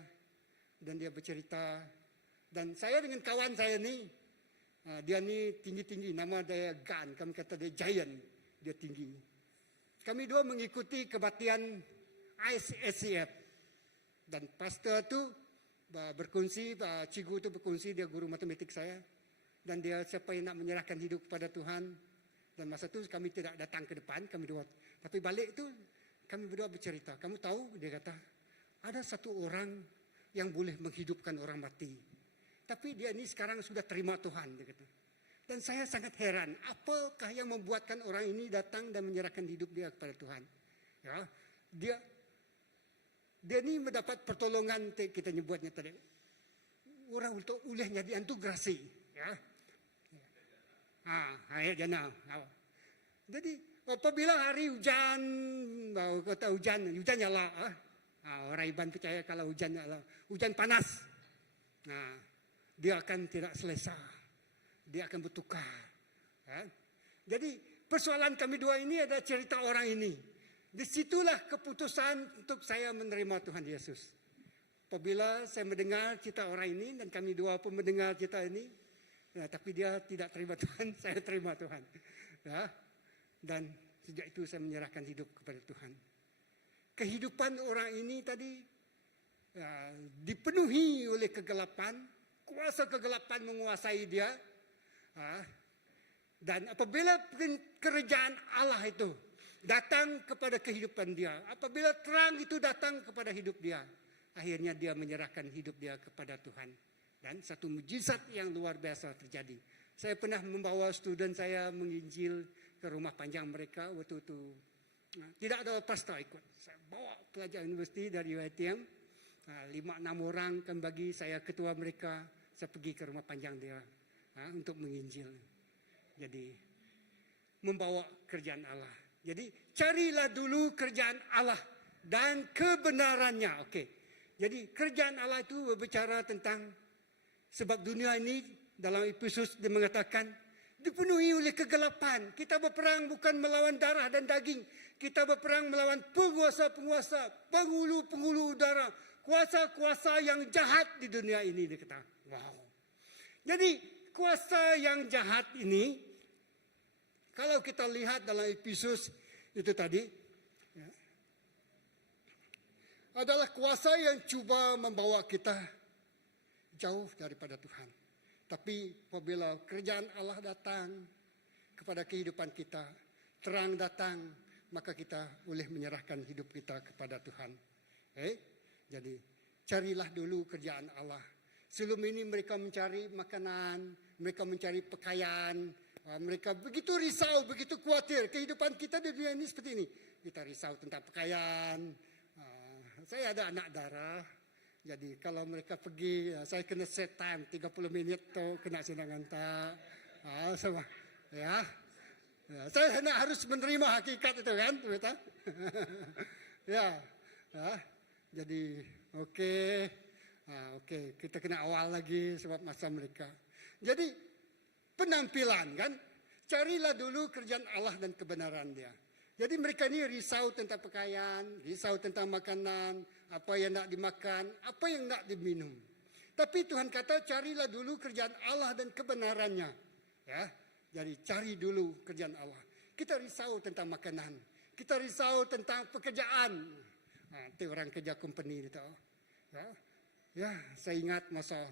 dan dia bercerita. Dan saya dengan kawan saya ni, dia ni tinggi-tinggi, nama dia Gan, kami kata dia giant, dia tinggi. Kami dua mengikuti kebaktian ICF. Dan pastor tu berkongsi, cikgu tu berkongsi, dia guru matematik saya. Dan dia siapa yang nak menyerahkan hidup kepada Tuhan. Dan masa tu kami tidak datang ke depan, kami dua. Tapi balik tu kami berdua bercerita. Kamu tahu, dia kata, ada satu orang yang boleh menghidupkan orang mati. Tapi dia ni sekarang sudah terima Tuhan, dia kata. Dan saya sangat heran, apakah yang membuatkan orang ini datang dan menyerahkan hidup dia kepada Tuhan. Ya, dia ni mendapat pertolongan, kita nyebutnya tadi. Orang untuk ulehnya diantugerasi. Ya. Ayat jana. Jadi apabila hari hujan, kata hujan nyala. Orang Iban percaya kalau hujan nyala, hujan panas. Dia akan tidak selesa. Dia akan bertukar. Jadi persoalan kami dua ini ada cerita orang ini. Disitulah keputusan untuk saya menerima Tuhan Yesus. Apabila saya mendengar cerita orang ini dan kami dua pun mendengar cerita ini, tapi dia tidak terima Tuhan, saya terima Tuhan. Ya. Dan sejak itu saya menyerahkan hidup kepada Tuhan. Kehidupan orang ini tadi dipenuhi oleh kegelapan, kuasa kegelapan menguasai dia. Dan apabila kerajaan Allah itu datang kepada kehidupan dia, apabila terang itu datang kepada hidup dia, akhirnya dia menyerahkan hidup dia kepada Tuhan. Dan satu mujizat yang luar biasa terjadi. Saya pernah membawa student saya menginjil ke rumah panjang mereka waktu itu. Tidak ada pastor ikut. Saya bawa pelajar universiti dari UiTM. 5-6 orang kan bagi saya ketua mereka. Saya pergi ke rumah panjang dia untuk menginjil. Jadi membawa kerjaan Allah. Jadi carilah dulu kerjaan Allah dan kebenarannya. Okey. Jadi kerjaan Allah itu berbicara tentang sebab dunia ini dalam Efesus dia mengatakan dipenuhi oleh kegelapan. Kita berperang bukan melawan darah dan daging. Kita berperang melawan penguasa-penguasa, penghulu-penghulu udara, kuasa-kuasa yang jahat di dunia ini. Dia kata, wow. Jadi kuasa yang jahat ini, kalau kita lihat dalam Efesus itu tadi, ya, adalah kuasa yang cuba membawa kita jauh daripada Tuhan. Tapi apabila kerjaan Allah datang kepada kehidupan kita, terang datang, maka kita boleh menyerahkan hidup kita kepada Tuhan. Jadi carilah dulu kerjaan Allah. Sebelum ini mereka mencari makanan, mereka mencari pakaian, mereka begitu risau, begitu khawatir. Kehidupan kita di dunia ini seperti ini. Kita risau tentang pakaian. Saya ada anak darah. Jadi kalau mereka pergi, saya kena set time 30 minit tu kena sinangan tak. Sama. Ya. Saya harus menerima hakikat itu kan, betul? Ya. Jadi okey. Okey, kita kena awal lagi sebab masa mereka. Jadi penampilan kan, carilah dulu kerjaan Allah dan kebenaran dia. Jadi mereka ni risau tentang pakaian, risau tentang makanan, apa yang nak dimakan, apa yang nak diminum. Tapi Tuhan kata carilah dulu kerjaan Allah dan kebenarannya. Ya, jadi cari dulu kerjaan Allah. Kita risau tentang makanan, kita risau tentang pekerjaan. Nanti orang kerja company itu. Ya, saya ingat masa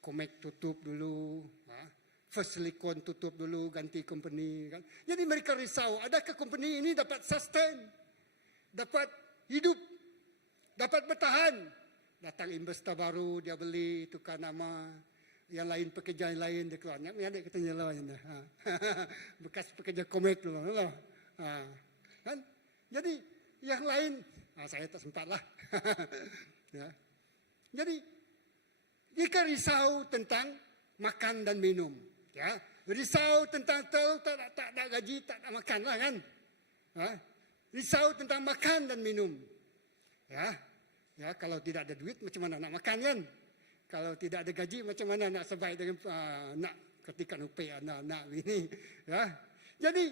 Comex tutup dulu. First Silicon tutup dulu, ganti company. Kan? Jadi mereka risau, adakah company ini dapat sustain, dapat hidup, dapat bertahan. Datang investor baru, dia beli, tukar nama. Yang lain pekerja yang lain, dia keluar. Yang ada katanya lain. Bekas pekerja Comex dulu. Kan? Jadi yang lain, saya tak sempat lah. Ya. Jadi, jika risau tentang makan dan minum. Ya, risau tentang tak ada gaji, tak ada makan lah kan. Risau tentang makan dan minum. Ya, kalau tidak ada duit macam mana nak makan kan? Kalau tidak ada gaji macam mana nak survive dengan nak ketikan upaya anak-anak ini. Ya. Jadi,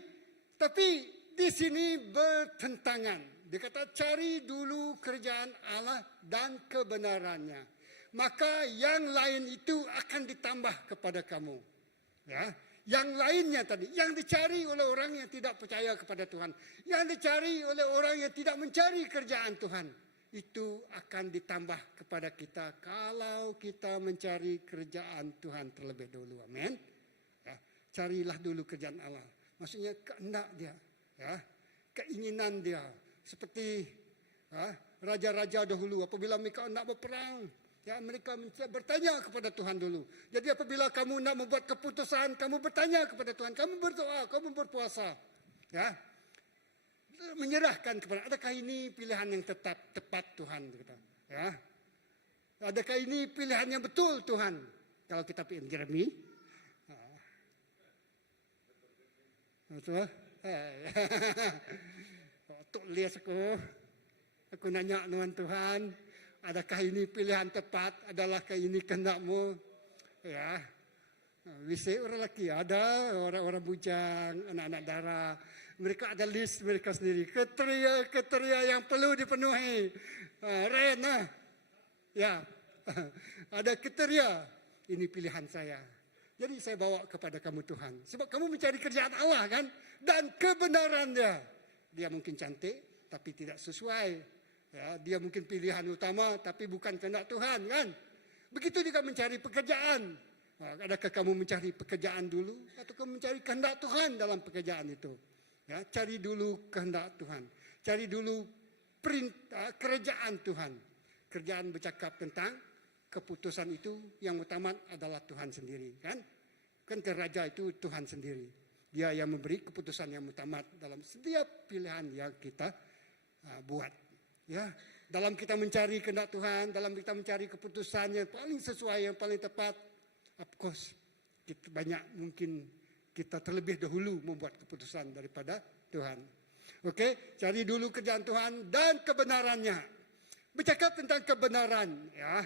tapi di sini bertentangan. Dia kata cari dulu kerjaan Allah dan kebenarannya. Maka yang lain itu akan ditambah kepada kamu. Ya, yang lainnya tadi, yang dicari oleh orang yang tidak percaya kepada Tuhan, yang dicari oleh orang yang tidak mencari kerjaan Tuhan, itu akan ditambah kepada kita kalau kita mencari kerjaan Tuhan terlebih dulu. Amin. Ya, carilah dulu kerjaan Allah. Maksudnya kehendak dia, ya, keinginan dia. Seperti raja-raja dahulu apabila mereka nak berperang. Ya, mereka bertanya kepada Tuhan dulu. Jadi apabila kamu nak membuat keputusan, kamu bertanya kepada Tuhan, kamu berdoa, kamu berpuasa. Ya. Menyerahkan kepada, adakah ini pilihan yang tepat Tuhan? Ya. Adakah ini pilihan yang betul Tuhan? Kalau kita pilih Jeremy. Betul? Tok lias aku nanya dengan Tuhan. Adakah ini pilihan tepat? Adalahkah ini kehendakmu? Ya, bisa orang lelaki ada, orang-orang bujang, anak-anak darah. Mereka ada list mereka sendiri. Kriteria yang perlu dipenuhi. Ren, ya, ada kriteria. Ini pilihan saya. Jadi saya bawa kepada kamu Tuhan. Sebab kamu mencari kerjaan Allah kan? Dan kebenaran dia. Dia mungkin cantik, tapi tidak sesuai. Ya, dia mungkin pilihan utama tapi bukan kehendak Tuhan kan. Begitu juga mencari pekerjaan. Adakah kamu mencari pekerjaan dulu atau kamu mencari kehendak Tuhan dalam pekerjaan itu? Ya, cari dulu kehendak Tuhan. Cari dulu kerajaan Tuhan. Kerjaan bercakap tentang keputusan itu yang utama adalah Tuhan sendiri, kan? Kan raja itu Tuhan sendiri. Dia yang memberi keputusan yang utama dalam setiap pilihan yang kita buat. Ya, dalam kita mencari kehendak Tuhan, dalam kita mencari keputusan yang paling sesuai, yang paling tepat, of course, mungkin kita terlebih dahulu membuat keputusan daripada Tuhan. Oke, cari dulu kerjaan Tuhan dan kebenarannya. Bercakap tentang kebenaran, ya.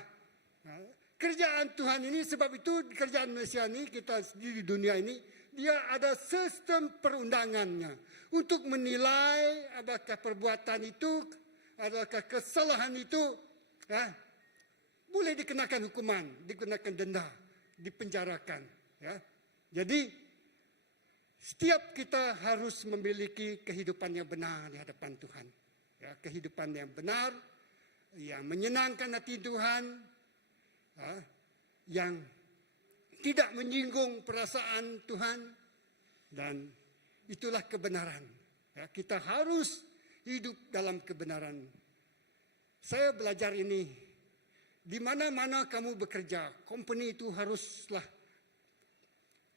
Kerjaan Tuhan ini, sebab itu kerjaan Malaysia ini, kita di dunia ini, dia ada sistem perundangannya untuk menilai apakah perbuatan itu, adakah kesalahan itu, boleh dikenakan hukuman, dikenakan denda, dipenjarakan. Ya. Jadi setiap kita harus memiliki kehidupan yang benar di hadapan Tuhan. Ya, kehidupan yang benar, yang menyenangkan hati Tuhan, yang tidak menyinggung perasaan Tuhan, dan itulah kebenaran. Ya, kita harus hidup dalam kebenaran. Saya belajar ini, di mana-mana kamu bekerja, company itu haruslah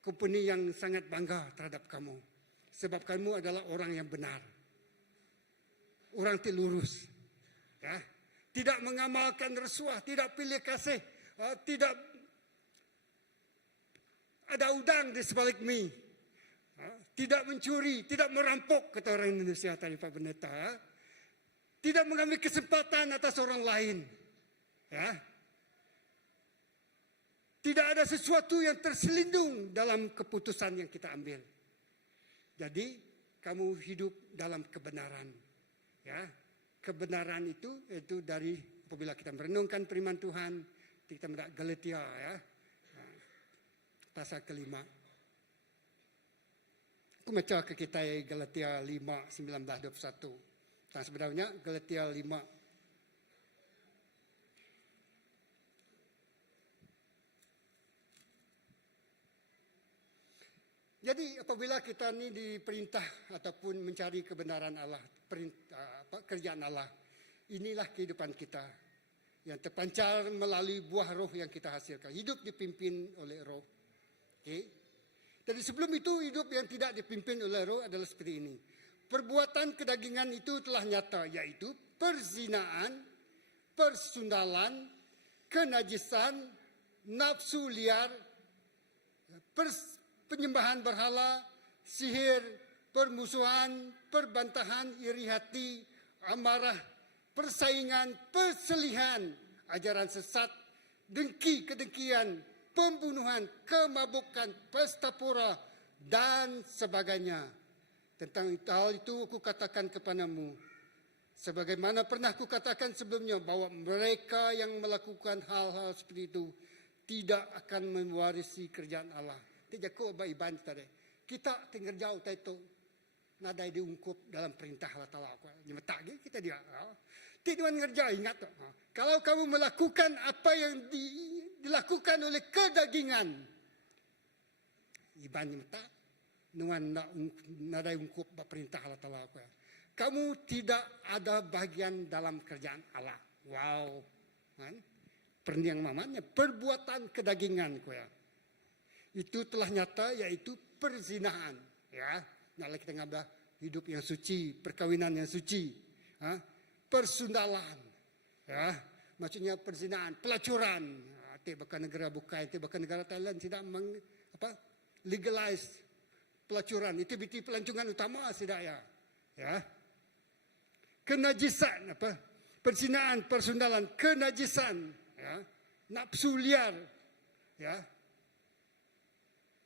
company yang sangat bangga terhadap kamu, sebab kamu adalah orang yang benar, orang yang lurus, ya, tidak mengamalkan rasuah, tidak pilih kasih, tidak ada udang di sebalik mie, tidak mencuri, tidak merampok, kata orang Indonesia tadi Pak Pendeta, tidak mengambil kesempatan atas orang lain, ya. Tidak ada sesuatu yang terselindung dalam keputusan yang kita ambil. Jadi kamu hidup dalam kebenaran, ya. Kebenaran itu dari apabila kita merenungkan firman Tuhan, kita melihat Galatia, ya, pasal ke-5. Aku baca ke kita Galatia 5, 19, 21. Nah, sebenarnya Galatia 5. Jadi apabila kita ini diperintah ataupun mencari kebenaran Allah, kerjaan Allah, inilah kehidupan kita yang terpancar melalui buah roh yang kita hasilkan. Hidup dipimpin oleh roh. Okay. Jadi sebelum itu hidup yang tidak dipimpin oleh roh adalah seperti ini. Perbuatan kedagingan itu telah nyata, yaitu perzinaan, persundalan, kenajisan, nafsu liar, penyembahan berhala, sihir, permusuhan, perbantahan, iri hati, amarah, persaingan, perselihan, ajaran sesat, dengki, kedengkian, pembunuhan, kemabukan, pesta pora, dan sebagainya. Tentang hal itu aku katakan kepadamu, sebagaimana pernah aku katakan sebelumnya, bahwa mereka yang melakukan hal-hal seperti itu tidak akan mewarisi kerjaan Allah. Tidak kau iban tadi. Kita tinggal jauh itu nadai diungkup dalam perintah Allah Taala. Nyemetak kita dia. Tidak ngerja ingat. Kalau kamu melakukan apa yang dilakukan oleh kedagingan, iban nyemetak, nuan nadai ungkup perintah Allah Taala. Kamu tidak ada bagian dalam kerjaan Allah. Wow. Perniang mamanya perbuatan kedagingan ya. Itu telah nyata, yaitu perzinahan, ya. Nah, kita ngabah hidup yang suci, perkawinan yang suci, persundalan, ya. Maksudnya perzinahan, pelacuran. Bahkan negara bukan, bahkan negara Thailand tidak legalize pelacuran. Itu biti pelancongan utama tidak ya. Kenajisan, perzinahan, persundalan, kenajisan, ya. Nafsu liar, ya.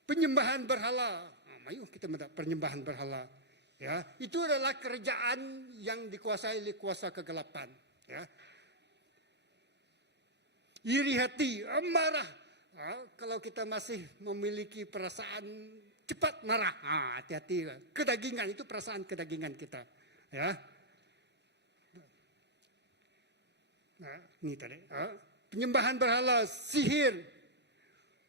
Penyembahan berhala, ayo kita mendapat penyembahan berhala, ya. Itu adalah kerjaan yang dikuasai oleh kuasa kegelapan, ya. Iri hati, marah, kalau kita masih memiliki perasaan cepat marah, hati-hati. Kedagingan itu perasaan kedagingan kita, ya. Nah, ini tadi, penyembahan berhala, sihir.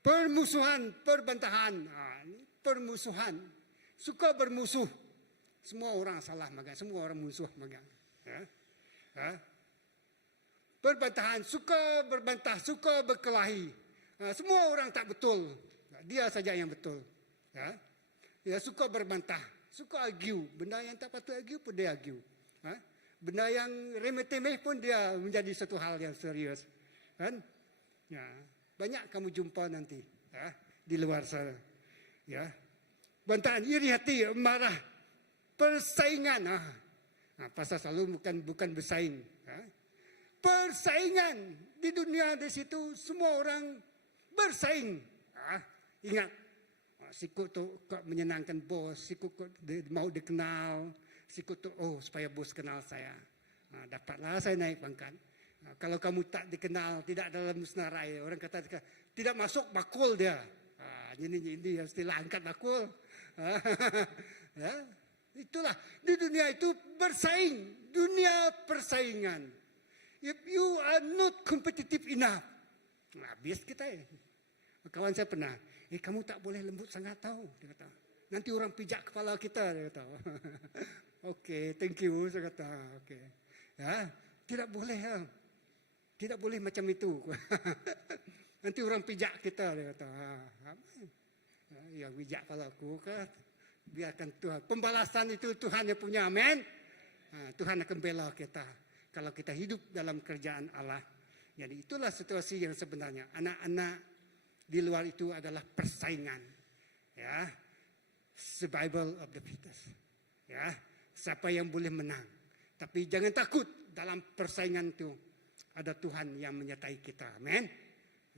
Permusuhan, perbantahan, permusuhan, suka bermusuh. Semua orang salah magang, semua orang musuh magang. Ya. Perbantahan, suka berbantah, suka berkelahi. Semua orang tak betul. Dia saja yang betul. Ya, dia suka berbantah, suka argue. Benda yang tak patut argue pun dia argue. Benda yang remeh-temeh pun dia menjadi satu hal yang serius. Kan? Ya, banyak kamu jumpa nanti di luar sana. Ya, bantahan, iri hati, marah, persaingan. Pasal selalu bukan bersaing. Persaingan di dunia di situ semua orang bersaing. Ingat, sikut tu kok menyenangkan bos, sikut kok mau dikenal, sikut tu supaya bos kenal saya. Dapatlah saya naik pangkat. Kalau kamu tak dikenal, tidak dalam senarai, orang kata tidak masuk bakul dia. Ini istilah angkat bakul. Ya, itulah di dunia itu bersaing, dunia persaingan. If you are not competitive enough, habis kita ya. Kawan saya pernah, kamu tak boleh lembut sangat tahu, dia kata. Nanti orang pijak kepala kita, dia kata. Okey, thank you, saya kata. Okey, ya, tidak boleh ya. Tidak boleh macam itu. Nanti orang pijak kita, dia kata. Yang pijak kepala aku kan, biarkan Tuhan. Pembalasan itu Tuhan yang punya, amin. Tuhan akan bela kita kalau kita hidup dalam kerjaan Allah. Jadi itulah situasi yang sebenarnya. Anak-anak di luar itu adalah persaingan. Ya, survival of the fittest. Ya, siapa yang boleh menang. Tapi jangan takut, dalam persaingan itu ada Tuhan yang menyertai kita. Amin.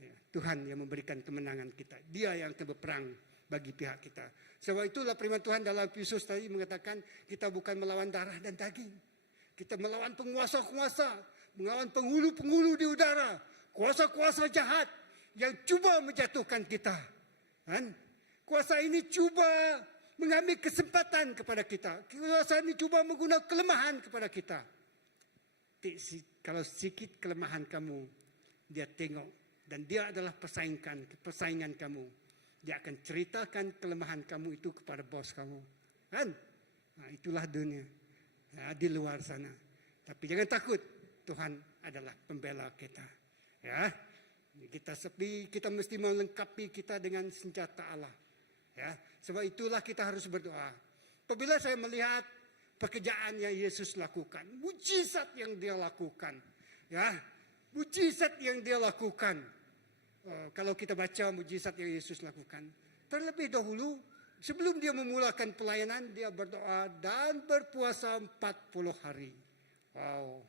Ya, Tuhan yang memberikan kemenangan kita. Dia yang akan berperang bagi pihak kita. Sebab itulah firman Tuhan dalam Efesus tadi mengatakan kita bukan melawan darah dan daging. Kita melawan penguasa-penguasa, melawan penghulu-penghulu di udara, kuasa-kuasa jahat yang cuba menjatuhkan kita. Kan? Kuasa ini cuba mengambil kesempatan kepada kita. Kuasa ini cuba menggunakan kelemahan kepada kita. Kalau sedikit kelemahan kamu, dia tengok dan dia adalah persaingan kamu. Dia akan ceritakan kelemahan kamu itu kepada bos kamu. Kan? Itulah dunia. Di luar sana. Tapi jangan takut, Tuhan adalah pembela kita. Ya, kita mesti melengkapi kita dengan senjata Allah. Ya, sebab itulah kita harus berdoa. Apabila saya melihat pekerjaan yang Yesus lakukan, mujizat yang dia lakukan, ya, mujizat yang dia lakukan. Kalau kita baca mujizat yang Yesus lakukan, terlebih dahulu sebelum dia memulakan pelayanan, dia berdoa dan berpuasa 40 hari. Wow.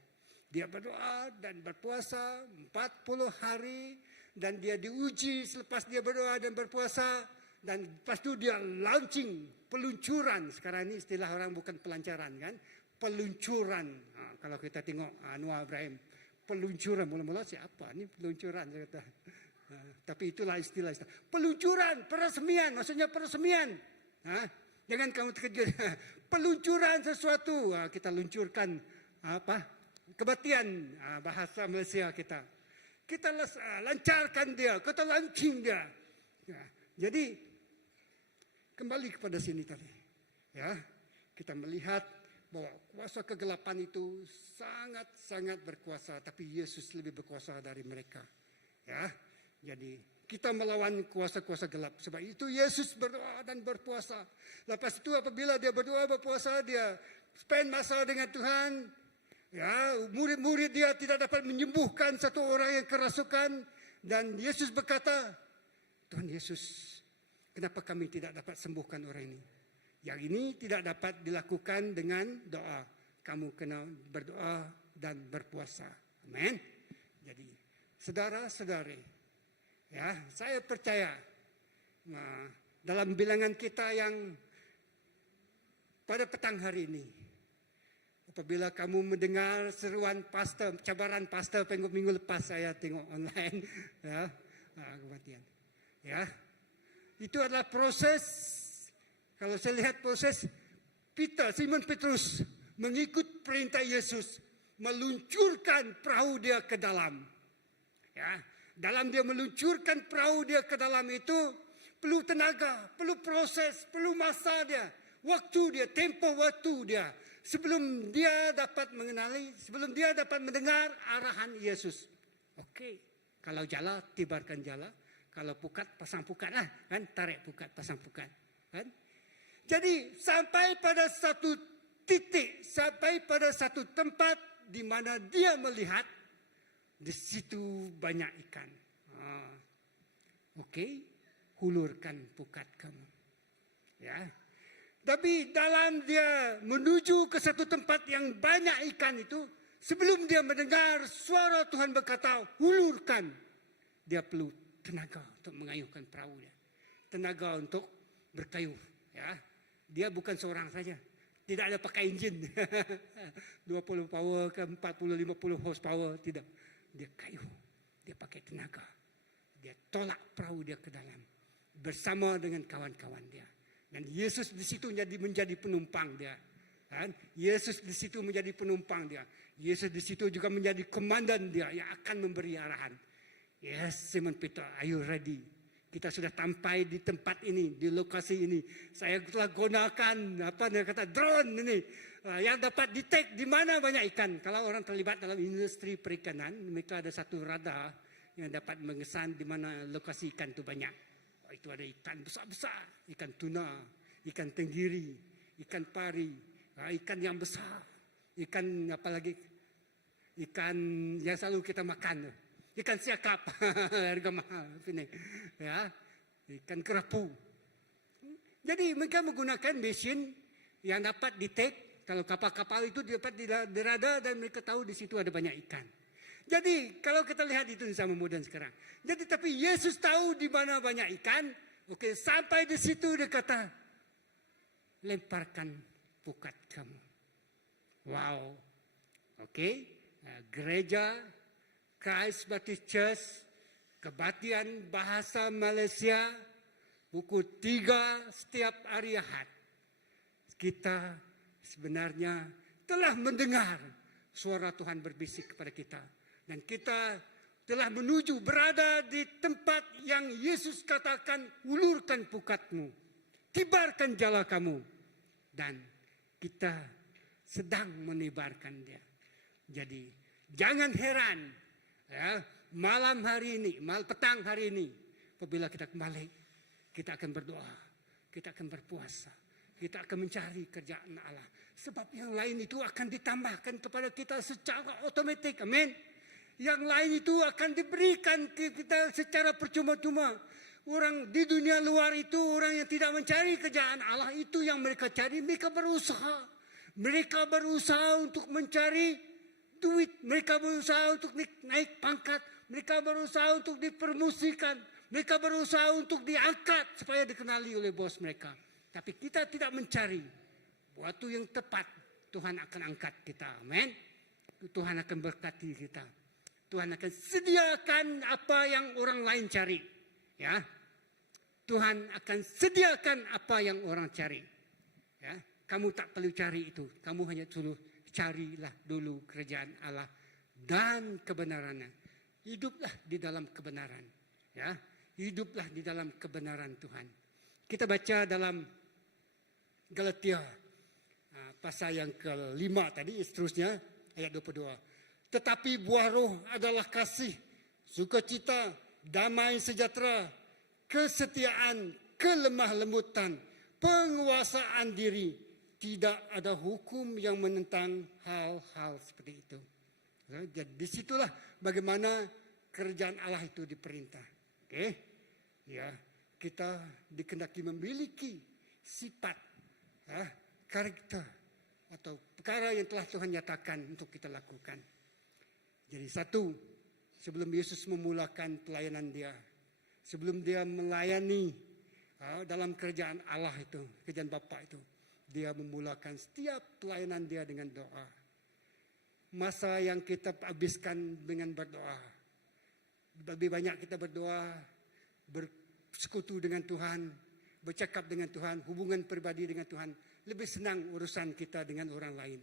Dia berdoa dan berpuasa 40 hari. Dan dia diuji selepas dia berdoa dan berpuasa. Dan lepas itu dia launching, peluncuran. Sekarang ini istilah orang bukan pelancaran kan. Peluncuran. Kalau kita tengok Noah Ibrahim. Peluncuran. Mula-mula siapa? Ini peluncuran. Saya kata. Tapi itulah istilah. Peluncuran, peresmian, maksudnya peresmian. Jangan kamu terkejut. Peluncuran sesuatu. Kita luncurkan kebatian, bahasa Malaysia kita. Kita lancarkan dia, kita launching dia. Jadi kembali kepada sini tadi. Ya, kita melihat bahwa kuasa kegelapan itu sangat-sangat berkuasa, tapi Yesus lebih berkuasa dari mereka. Ya. Jadi kita melawan kuasa-kuasa gelap. Sebab itu Yesus berdoa dan berpuasa. Lepas itu apabila dia berdoa berpuasa, dia spend masa dengan Tuhan. Ya, murid-murid dia tidak dapat menyembuhkan satu orang yang kerasukan. Dan Yesus berkata, Tuhan Yesus, kenapa kami tidak dapat sembuhkan orang ini? Yang ini tidak dapat dilakukan dengan doa. Kamu kena berdoa dan berpuasa. Amin. Jadi, saudara-saudari, ya, saya percaya dalam bilangan kita yang pada petang hari ini, apabila kamu mendengar seruan pastor, cabaran pastor minggu lepas saya tengok online, ya, kematian, ya, itu adalah proses. Kalau saya lihat proses Simon Petrus mengikut perintah Yesus, meluncurkan perahu dia ke dalam, ya. Dalam dia meluncurkan perahu dia ke dalam itu, perlu tenaga, perlu proses, perlu masa dia, waktu dia, tempoh waktu dia. sebelum dia dapat mengenali, sebelum dia dapat mendengar arahan Yesus. Oke, kalau jala, tibarkan jala. Kalau pukat, pasang pukat lah. Kan? Tarik pukat, pasang pukat. Kan? Jadi sampai pada satu titik, sampai pada satu tempat di mana dia melihat, di situ banyak ikan. Oke, hulurkan pukat kamu. Ya. Tapi dalam dia menuju ke satu tempat yang banyak ikan itu, sebelum dia mendengar suara Tuhan berkata, hulurkan. Dia perlu tenaga untuk mengayuhkan perahu dia. Tenaga untuk berkayuh. Ya. Dia bukan seorang saja. Tidak ada pakai enjin. 20 power ke 40-50 horsepower. Tidak. Dia kayuh. Dia pakai tenaga. Dia tolak perahu dia ke dalam. Bersama dengan kawan-kawan dia. Dan Yesus di situ menjadi penumpang dia. Kan? Yesus di situ menjadi penumpang dia. Yesus di situ juga menjadi komandan dia yang akan memberi arahan. Yes, Simon Peter, are you ready? Kita sudah sampai di tempat ini, di lokasi ini. Saya telah gunakan drone ini yang dapat detect di mana banyak ikan. Kalau orang terlibat dalam industri perikanan, mereka ada satu radar yang dapat mengesan di mana lokasi ikan itu banyak. Itu ada ikan besar-besar, ikan tuna, ikan tenggiri, ikan pari, ikan yang besar, ikan apalagi, ikan yang selalu kita makan, ikan siakap, harga mahal, ya, ikan kerapu. Jadi mereka menggunakan mesin yang dapat detect kalau kapal-kapal itu dapat dirada dan mereka tahu di situ ada banyak ikan. Jadi kalau kita lihat itu di zaman modern sekarang. Jadi tapi Yesus tahu di mana banyak ikan. Oke, sampai di situ dia kata, lemparkan pukat kamu. Wow. Oke, gereja Christ Baptist Church, Kebaktian Bahasa Malaysia, pukul 3 setiap hari Ahad. Kita sebenarnya telah mendengar suara Tuhan berbisik kepada kita. Dan kita telah menuju berada di tempat yang Yesus katakan, ulurkan pukatmu, tibarkan jala kamu. Dan kita sedang menibarkan dia. Jadi jangan heran ya, malam hari ini, petang hari ini, apabila kita kembali, kita akan berdoa, kita akan berpuasa, kita akan mencari kerjaan Allah. Sebab yang lain itu akan ditambahkan kepada kita secara otomatis. Amin. Yang lain itu akan diberikan ke kita secara percuma-cuma. Orang di dunia luar itu, orang yang tidak mencari kerjaan Allah, itu yang mereka cari. Mereka berusaha. Mereka berusaha untuk mencari duit. Mereka berusaha untuk naik pangkat. Mereka berusaha untuk dipromosikan. Mereka berusaha untuk diangkat supaya dikenali oleh bos mereka. Tapi kita tidak mencari waktu yang tepat. Tuhan akan angkat kita. Amin. Tuhan akan berkati kita. Tuhan akan sediakan apa yang orang lain cari. Ya. Tuhan akan sediakan apa yang orang cari. Ya. Kamu tak perlu cari itu. Kamu hanya suruh carilah dulu kerajaan Allah dan kebenarannya. Hiduplah di dalam kebenaran. Ya. Hiduplah di dalam kebenaran Tuhan. Kita baca dalam Galatia pasal yang ke-5 tadi, seterusnya ayat 22. Tetapi buah roh adalah kasih, sukacita, damai sejahtera, kesetiaan, kelemah lembutan, penguasaan diri. Tidak ada hukum yang menentang hal-hal seperti itu. Jadi disitulah bagaimana kerajaan Allah itu diperintah. Oke, ya, kita dikehendaki memiliki sifat, karakter atau perkara yang telah Tuhan nyatakan untuk kita lakukan. Jadi satu, sebelum Yesus memulakan pelayanan dia, sebelum dia melayani dalam kerajaan Allah itu, kerajaan Bapa itu, dia memulakan setiap pelayanan dia dengan doa. Masa yang kita habiskan dengan berdoa. Lebih banyak kita berdoa, bersekutu dengan Tuhan, bercakap dengan Tuhan, hubungan pribadi dengan Tuhan. Lebih senang urusan kita dengan orang lain.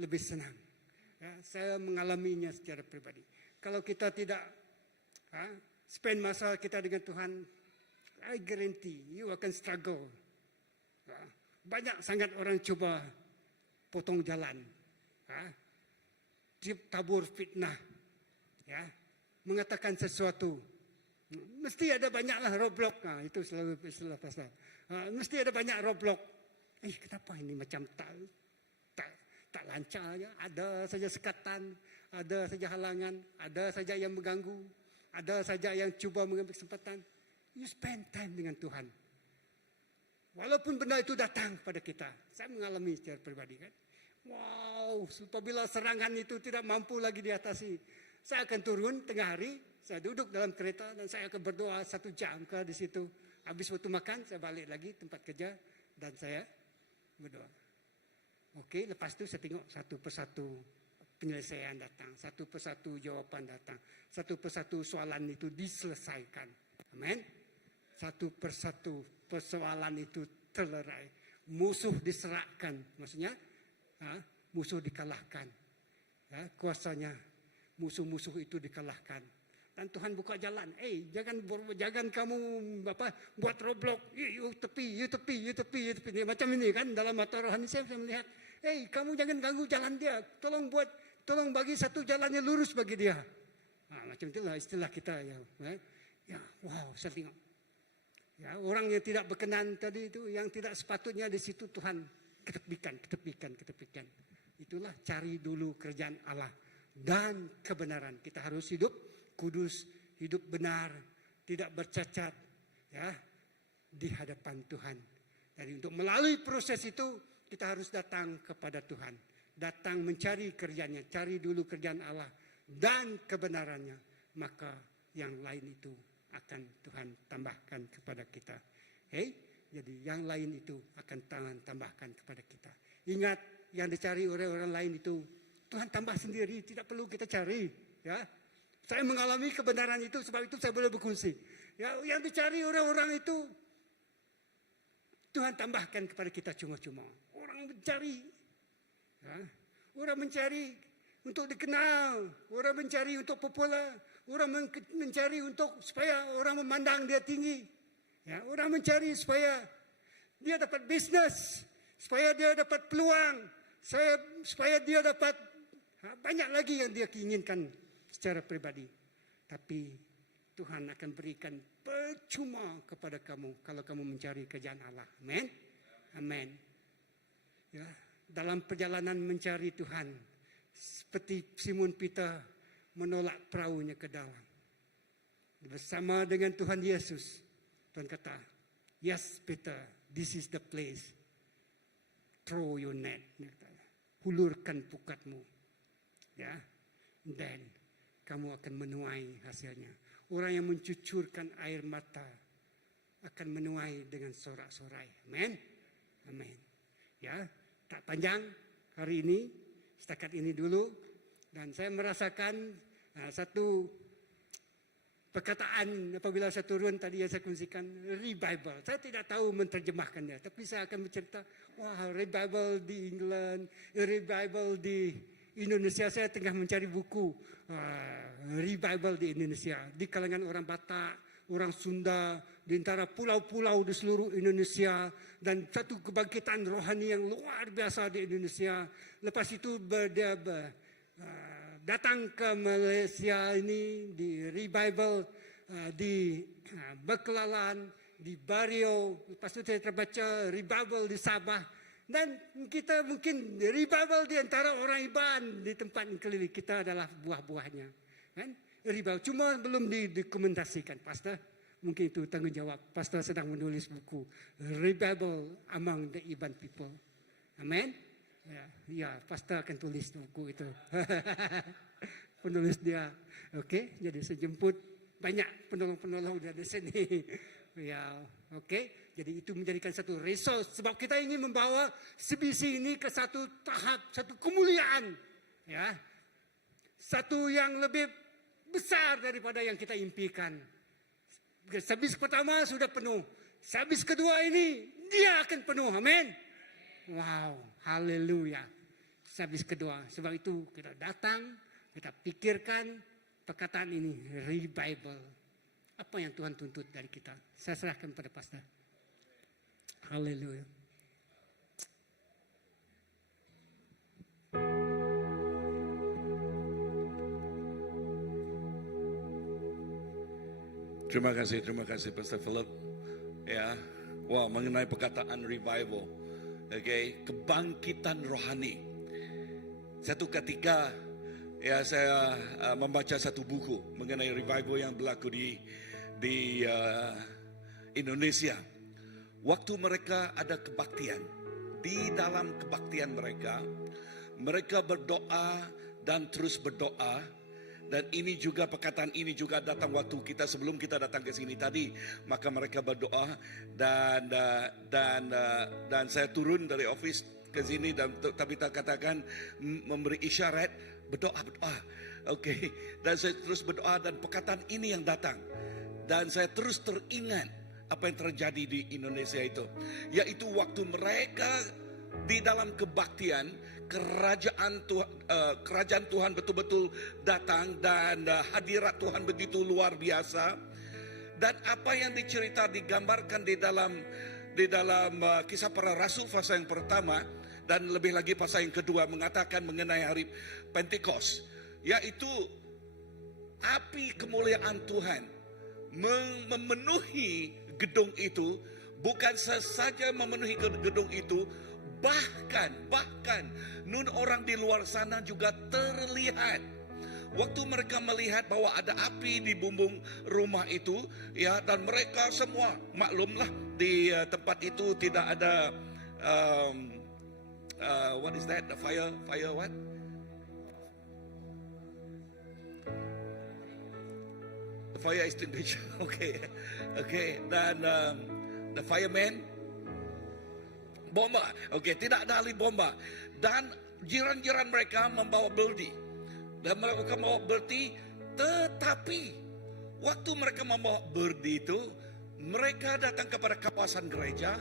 Lebih senang. Ya, saya mengalaminya secara pribadi. Kalau kita tidak spend masa kita dengan Tuhan, I guarantee you akan struggle. Banyak sangat orang coba potong jalan, tabur fitnah, ya, mengatakan sesuatu. Mesti ada banyaklah roadblock. Nah, itu selalu istilah pastor. Mesti ada banyak roadblock. Kenapa ini macam tak lancar ya? Ada saja sekatan, ada saja halangan, ada saja yang mengganggu, ada saja yang cuba mengambil kesempatan. You spend time dengan Tuhan. Walaupun benda itu datang pada kita. Saya mengalami secara pribadi kan. Wow, apabila serangan itu tidak mampu lagi diatasi, saya akan turun tengah hari, saya duduk dalam kereta dan saya akan berdoa 1 jam di situ. Habis waktu makan, saya balik lagi tempat kerja dan saya berdoa. Oke, lepas itu saya tengok satu persatu penyelesaian datang, satu persatu jawapan datang, satu persatu soalan itu diselesaikan. Amin. Satu persatu persoalan itu terlerai. Musuh diserahkan, maksudnya musuh dikalahkan. Ya, kuasanya musuh-musuh itu dikalahkan. Dan Tuhan buka jalan. Jangan kamu buat roadblock. You tepi. Macam ini kan dalam mata rohani saya melihat. Kamu jangan ganggu jalan dia. Tolong bagi satu jalannya lurus bagi dia. Macam itulah istilah kita ya. Wow, saya tengok. Ya, orang yang tidak berkenan tadi itu, yang tidak sepatutnya di situ Tuhan ketepikan. Itulah cari dulu kerjaan Allah dan kebenaran. Kita harus hidup kudus, hidup benar, tidak bercacat, ya, di hadapan Tuhan. Jadi untuk melalui proses itu kita harus datang kepada Tuhan, datang mencari kerjanya, cari dulu kerjaan Allah dan kebenarannya, maka yang lain itu akan Tuhan tambahkan kepada kita. Jadi yang lain itu akan Tuhan tambahkan kepada kita. Ingat, yang dicari oleh orang lain itu Tuhan tambah sendiri, tidak perlu kita cari. Ya, saya mengalami kebenaran itu, sebab itu saya boleh berkongsi. Ya, yang dicari orang-orang itu Tuhan tambahkan kepada kita cuma-cuma. Orang mencari, ya, orang mencari untuk dikenal, orang mencari untuk populer, orang mencari untuk supaya orang memandang dia tinggi. Ya, orang mencari supaya dia dapat bisnis, supaya dia dapat peluang, supaya dia dapat banyak lagi yang dia inginkan secara pribadi. Tapi Tuhan akan berikan percuma kepada kamu kalau kamu mencari kerjaan Allah. Amin. Amin. Ya, dalam perjalanan mencari Tuhan, seperti Simon Peter menolak perahunya ke dalam. Bersama dengan Tuhan Yesus, Tuhan kata, "Yes, Peter, this is the place. Throw your net." Hulurkan pukatmu. Ya, dan kamu akan menuai hasilnya. Orang yang mencucurkan air mata akan menuai dengan sorak-sorai. Amin. Amin. Ya, tak panjang hari ini, setakat ini dulu. Dan saya merasakan satu perkataan apabila saya turun tadi yang saya kongsikan, revival. Saya tidak tahu menterjemahkannya, tapi saya akan bercerita, wah, revival di England, revival di Indonesia. Saya tengah mencari buku revival di Indonesia, di kalangan orang Batak, orang Sunda, di antara pulau-pulau di seluruh Indonesia, dan satu kebangkitan rohani yang luar biasa di Indonesia. Lepas itu datang ke Malaysia ini di revival di Bekelalan, di Bario. Lepas itu saya terbaca revival di Sabah. Dan kita mungkin revival di antara orang Iban di tempat keliling kita adalah buah-buahnya. Kan? Revival cuma belum didokumentasikan, Pastor. Mungkin itu tanggung jawab. Pastor sedang menulis buku Revival Among the Iban People. Amin. Ya, Pastor akan tulis buku itu. Penulis dia. Oke, jadi saya jemput banyak penolong-penolong dari sini. Ya, oke. Jadi itu menjadikan satu resource. Sebab kita ingin membawa CBC ini ke satu tahap, satu kemuliaan. Ya, satu yang lebih besar daripada yang kita impikan. Sabis pertama sudah penuh. Sabis kedua ini, dia akan penuh. Amin. Wow, haleluya. Sabis kedua. Sebab itu kita datang, kita pikirkan perkataan ini, revival. Apa yang Tuhan tuntut dari kita? Saya serahkan pada Pastor. Haleluya. Terima kasih Pastor Philip. Ya, wah, mengenai perkataan revival, okay, kebangkitan rohani. Satu ketika, ya saya membaca satu buku mengenai revival yang berlaku di Indonesia. Waktu mereka ada kebaktian, di dalam kebaktian mereka berdoa dan terus berdoa. Dan ini juga perkataan ini juga datang waktu kita sebelum kita datang ke sini tadi. Maka mereka berdoa dan saya turun dari office ke sini dan Tabitha katakan memberi isyarat berdoa. Okey. Dan saya terus berdoa dan perkataan ini yang datang. Dan saya terus teringat apa yang terjadi di Indonesia itu. Yaitu waktu mereka di dalam kebaktian, kerajaan Tuhan betul-betul datang dan hadirat Tuhan begitu luar biasa. Dan apa yang digambarkan di dalam kisah para rasul pasal yang pertama dan lebih lagi pasal yang kedua mengatakan mengenai hari Pentecost, yaitu api kemuliaan Tuhan memenuhi gedung itu. Bukan saja memenuhi gedung itu, bahkan nun orang di luar sana juga terlihat. Waktu mereka melihat bahwa ada api di bumbung rumah itu, ya, dan mereka semua maklumlah di tempat itu tidak ada what is that? The fire what? The fire extinguisher. Okay. Dan the fireman, bomba. Okey, tidak ada ahli bomba. Dan jiran-jiran mereka membawa beldi. Dan mereka membawa beldi, tetapi waktu mereka membawa beldi itu, mereka datang kepada kawasan gereja.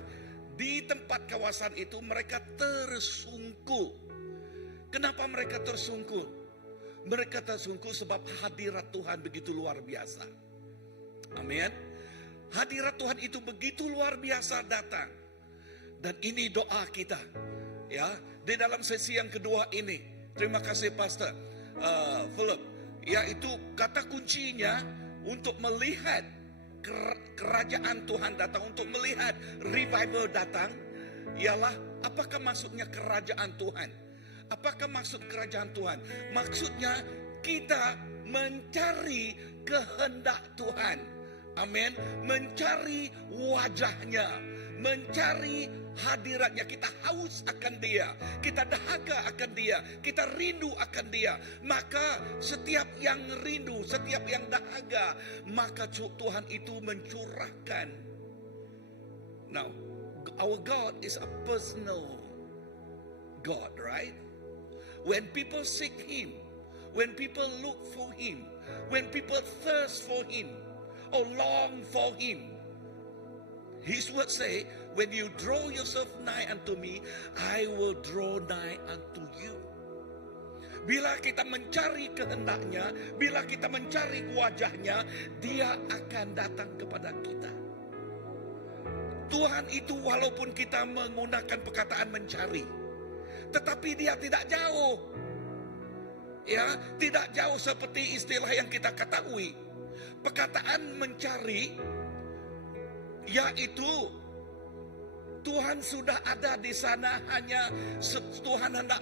Di tempat kawasan itu mereka tersungkur. Kenapa mereka tersungkur? Mereka tersungkur sebab hadirat Tuhan begitu luar biasa. Amin. Hadirat Tuhan itu begitu luar biasa datang. Dan ini doa kita, ya, di dalam sesi yang kedua ini. Terima kasih Pastor Philip. Yaitu kata kuncinya untuk melihat kerajaan Tuhan datang, untuk melihat revival datang, ialah apakah maksudnya kerajaan Tuhan? Apakah maksud kerajaan Tuhan? Maksudnya kita mencari kehendak Tuhan. Amin. Mencari wajahnya, mencari hadiratnya. Kita haus akan dia, kita dahaga akan dia, kita rindu akan dia. Maka setiap yang rindu, setiap yang dahaga, maka Tuhan itu mencurahkan. Now, our God is a personal God, right? When people seek Him, when people look for Him, when people thirst for Him, or long for Him, His word say, when you draw yourself nigh unto me, I will draw nigh unto you. Bila kita mencari kehendaknya, bila kita mencari wajahnya, dia akan datang kepada kita. Tuhan itu walaupun kita menggunakan perkataan mencari, tetapi dia tidak jauh. Ya, tidak jauh seperti istilah yang kita ketahui. Perkataan mencari, yaitu Tuhan sudah ada di sana, hanya Tuhan hendak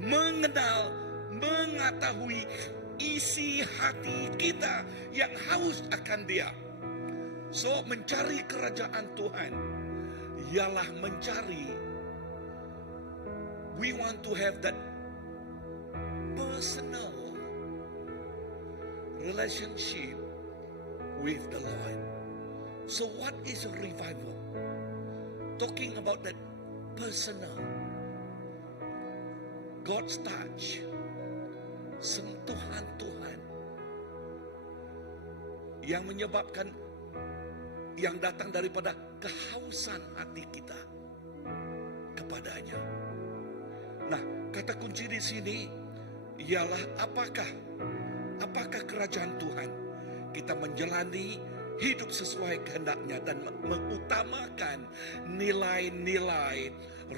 mengenal, mengetahui isi hati kita yang haus akan dia. So, mencari kerajaan Tuhan ialah mencari, we want to have that personal relationship with the Lord. So what is a revival? Talking about that personal God's touch, sentuhan Tuhan yang menyebabkan, yang datang daripada kehausan hati kita kepadanya. Nah, kata kunci di sini ialah apakah kerajaan Tuhan? Kita menjalani hidup sesuai kehendaknya dan mengutamakan nilai-nilai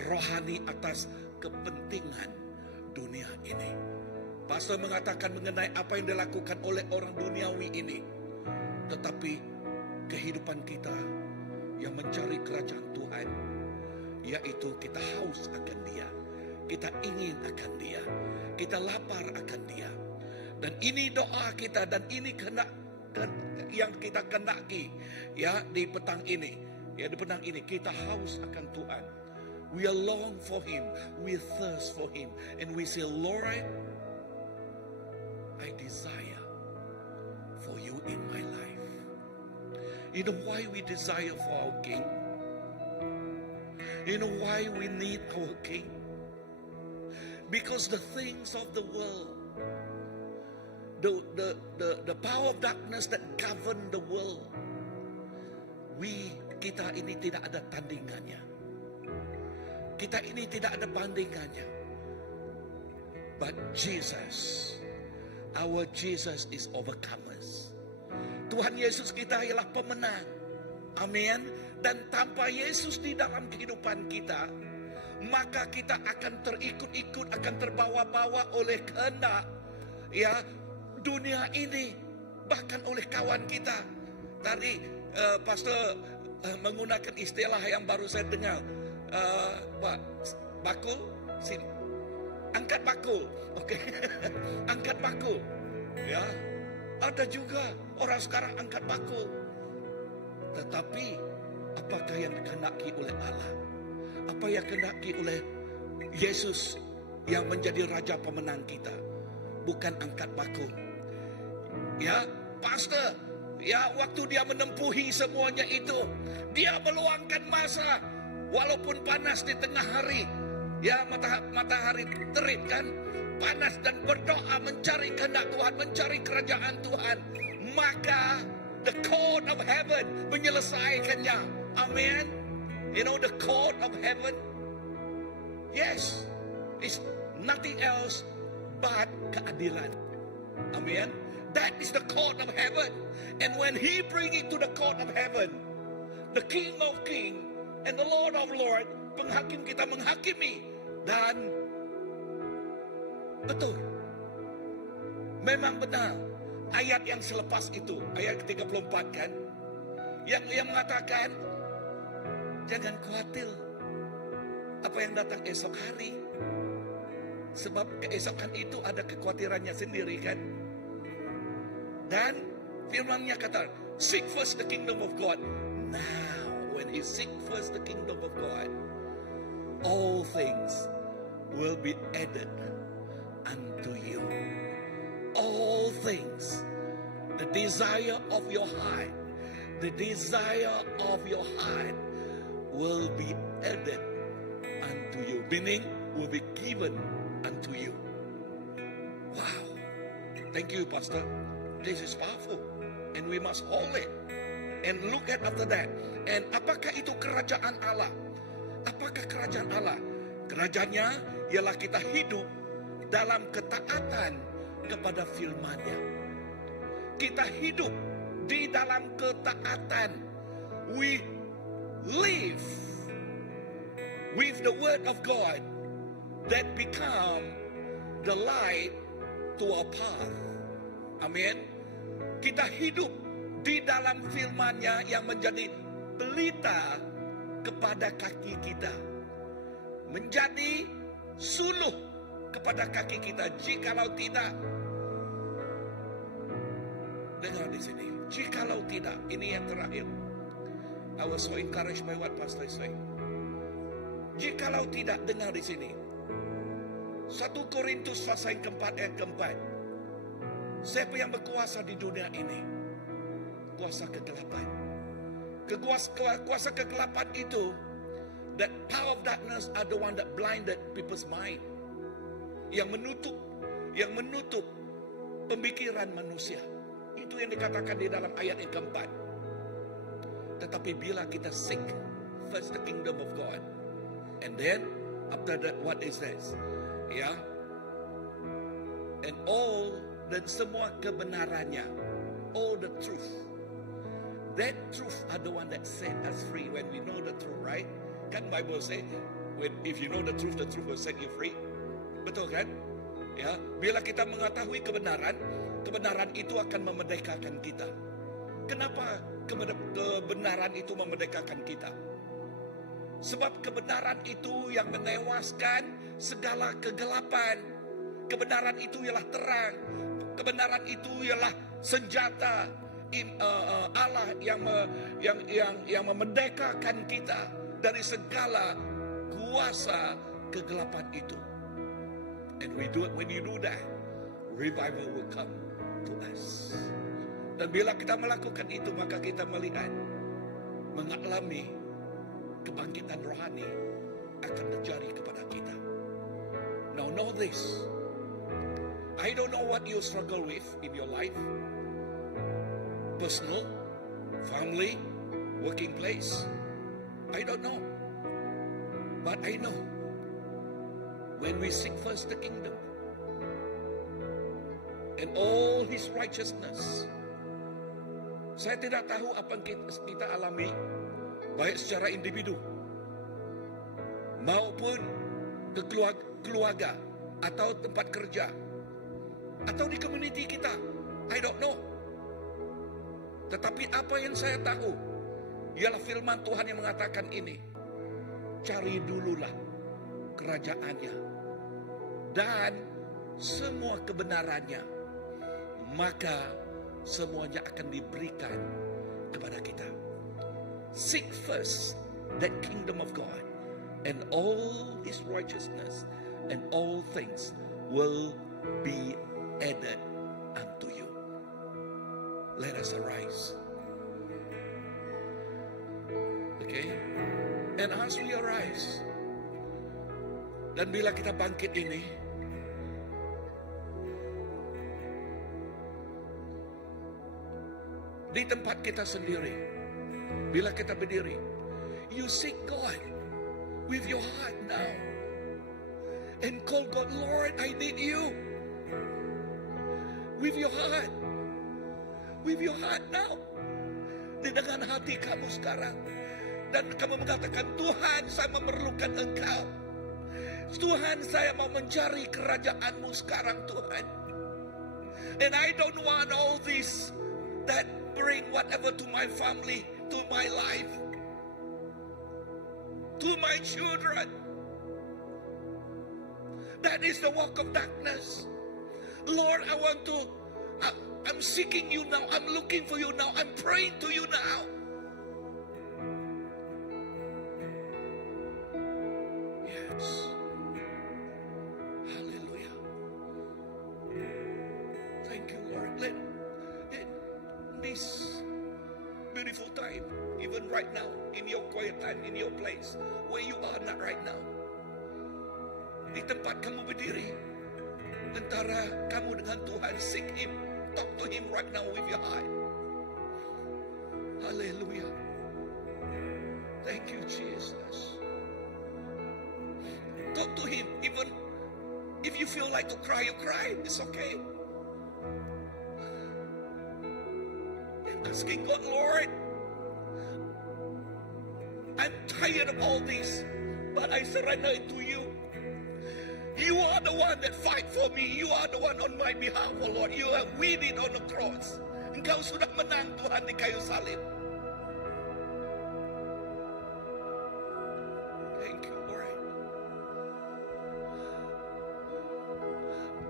rohani atas kepentingan dunia ini. Pastor mengatakan mengenai apa yang dilakukan oleh orang duniawi ini, tetapi kehidupan kita yang mencari kerajaan Tuhan, yaitu kita haus akan Dia, kita ingin akan Dia, kita lapar akan Dia. Dan ini doa kita, dan ini yang kita kendaki ya di petang ini. Ya, di petang ini kita haus akan Tuhan. We are long for Him, we thirst for Him, and we say, Lord, I desire for You in my life. You know why we desire for our King? You know why we need our King? Because the things of the world, the power of darkness that govern the world, kita ini tidak ada tandingannya. Kita ini tidak ada bandingannya. But Jesus, our Jesus is overcomers. Tuhan Yesus kita ialah pemenang. Amin. Dan tanpa Yesus di dalam kehidupan kita, maka kita akan terikut-ikut, akan terbawa-bawa oleh kehendak ya dunia ini, bahkan oleh kawan kita. Tadi Pastor menggunakan istilah yang baru saya dengar, Pak bakul, sini, angkat bakul, oke, angkat bakul, ya. Ada juga orang sekarang angkat bakul, tetapi apakah yang dikehendaki oleh Allah? Apa yang dikehendaki oleh Yesus yang menjadi Raja pemenang kita? Bukan angkat bakul. Ya, Pastor, ya waktu dia menempuhi semuanya itu, dia meluangkan masa, walaupun panas di tengah hari, ya matahari terik kan, panas, dan berdoa mencari kehendak Tuhan, mencari kerajaan Tuhan. Maka the court of heaven menyelesaikannya. Amen. You know the court of heaven? Yes, it's nothing else but keadilan. Amen. That is the court of heaven. And when He bring it to the court of heaven, the King of Kings and the Lord of Lords, penghakim kita menghakimi. Dan betul, memang benar ayat yang selepas itu, ayat ke-34 kan, yang mengatakan jangan khawatir apa yang datang esok hari, sebab keesokan itu ada kekhawatirannya sendiri kan. Dan firman-Nya kata, seek first the kingdom of God. Now, when you seek first the kingdom of God, all things will be added unto you. All things, the desire of your heart, the desire of your heart will be added unto you. Meaning, will be given unto you. Wow. Thank you, Pastor. This is powerful. And we must hold it. And look at after that. And apakah itu kerajaan Allah? Apakah kerajaan Allah? Kerajaannya ialah kita hidup dalam ketaatan kepada firman-Nya. Kita hidup di dalam ketaatan. We live with the word of God that become the light to our path. Amin. Kita hidup di dalam firman-Nya yang menjadi pelita kepada kaki kita, menjadi suluh kepada kaki kita. Jikalau tidak, dengar di sini, jikalau tidak, ini yang terakhir. I was so encouraged by what Pastor say. Jikalau tidak, dengar di sini. 1 Korintus pasal yang keempat ayat keempat. Siapa yang berkuasa di dunia ini? Kuasa kegelapan. Kuasa kegelapan itu, that power of darkness are the one that blinded people's mind. Yang menutup pemikiran manusia. Itu yang dikatakan di dalam ayat yang keempat. Tetapi bila kita seek first the kingdom of God, and then after that, what is this? Ya, and all, dan semua kebenarannya, all the truth. That truth are the one that set us free when we know the truth, right? Kan Bible say, if you know the truth will set you free. Betul kan? Ya, bila kita mengetahui kebenaran, kebenaran itu akan memerdekakan kita. Kenapa kebenaran itu memerdekakan kita? Sebab kebenaran itu yang menewaskan segala kegelapan. Kebenaran itu ialah terang. Kebenaran itu ialah senjata Allah yang memerdekakan kita dari segala kuasa kegelapan itu. And when you do that, revival will come to us. Dan bila kita melakukan itu, maka kita melihat, mengalami kebangkitan rohani akan terjadi kepada kita. Now know this. I don't know what you struggle with in your life. Personal, family, working place. I don't know. But I know. When we seek first the kingdom and all His righteousness. Saya tidak tahu apa yang kita alami, baik secara individu maupun ke keluarga atau tempat kerja atau di community kita. I don't know. Tetapi apa yang saya tahu ialah firman Tuhan yang mengatakan ini. Cari dululah kerajaannya dan semua kebenarannya, maka semuanya akan diberikan kepada kita. Seek first that kingdom of God and all His righteousness, and all things will be added unto you. Let us arise. Okay? And as we arise, dan bila kita bangkit ini, di tempat kita sendiri, bila kita berdiri, you seek God with your heart now. And call God, Lord, I need you. With your heart. With your heart now. Dengan hati kamu sekarang. Dan kamu mengatakan, Tuhan, saya memerlukan Engkau. Tuhan, saya mau mencari kerajaan-Mu sekarang, Tuhan. And I don't want all this that bring whatever to my family, to my life, to my children. That is the walk of darkness. Lord, I'm seeking you now. I'm looking for you now. I'm praying to you now. Yes. Hallelujah. Thank you, Lord. Let this beautiful time, even right now, in your quiet time, in your place, where you are not right now, di tempat kamu berdiri, antara kamu dengan Tuhan, seek Him, talk to Him right now with your heart. Hallelujah. Thank you, Jesus. Talk to Him, even if you feel like to cry, you cry. It's okay. Asking God, Lord, I'm tired of all this, but I surrender it to you. You are the one that fight for me. You are the one on my behalf, oh Lord. You have win it on the cross. Engkau sudah menang, Tuhan, di kayu salib. Thank you, Lord.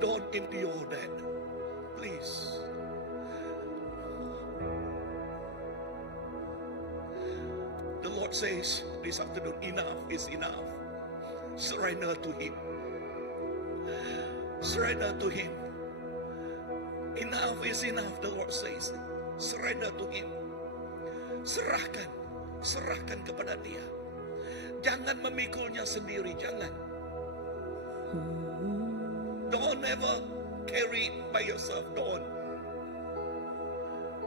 Don't endure that. Please. The Lord says this afternoon, enough is enough. Surrender to Him. Surrender to Him. Enough is enough, the Lord says. Surrender to Him. Serahkan kepada Dia. Jangan memikulnya sendiri, jangan. Don't ever carry it by yourself, don't.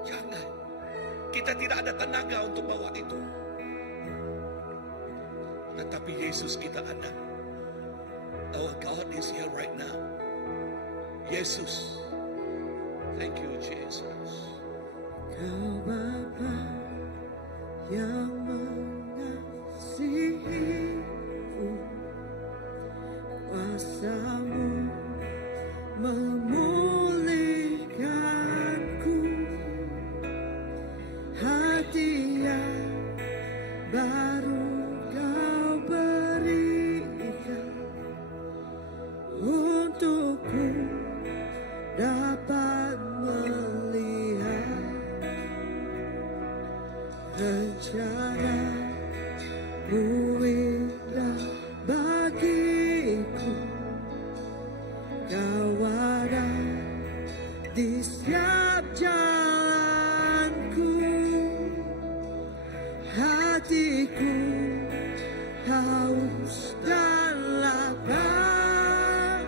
Jangan. Kita tidak ada tenaga untuk bawa itu. Tetapi Yesus kita ada. Our God is here right now. Yesus. Thank you, Jesus. Kau Bapa yang mengasihiku, kuasa-Mu memulihkanku untukku dapat melihat rencana-Mu indah bagiku. Kau ada di setiap jalanku. Hatiku haus dan lapar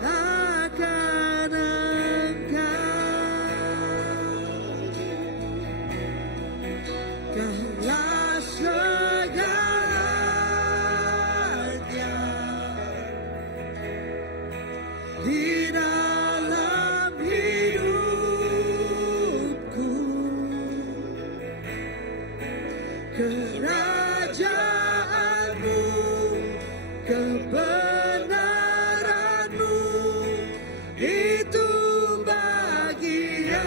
akan Engkau. Kaulah segalanya di dalam hidupku. Kerajaan-Mu, kebenaran-Mu, itu bagianku.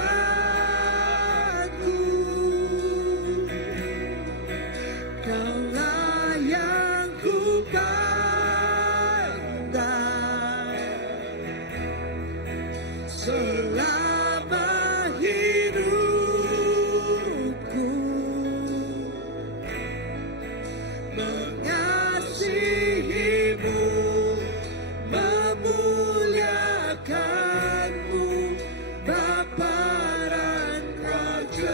Kaulah yang ku pandang selama hidupku. Mengasihi-Mu, memuliakan-Mu, Bapa dan Raja-Ku.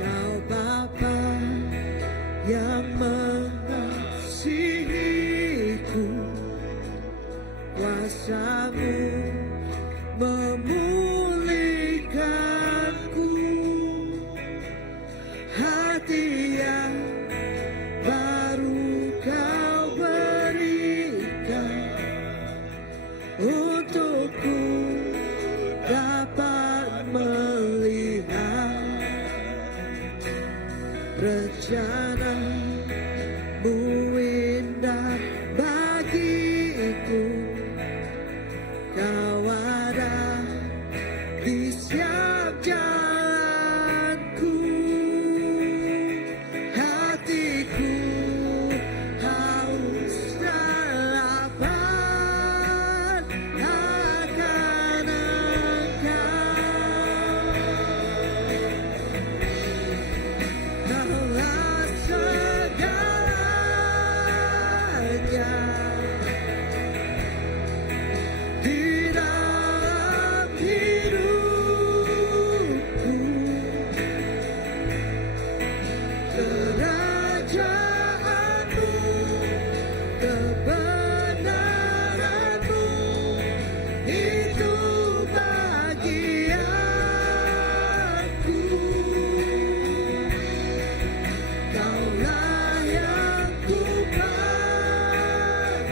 Kau Bapa yang mengasihiku, kuasa-Mu memulihkanku. Hati yang baru Kau berikan untukku dapat melihat rencana-Mu indah bagiku. Kau ada di setiap jalanku. Hatiku haus dan lapar akan Engkau. Kaulah segalanya di dalam hidupku. Kerajaan-Mu, kebenaran-Mu, itu bagianku. Kaulah yang ku pandang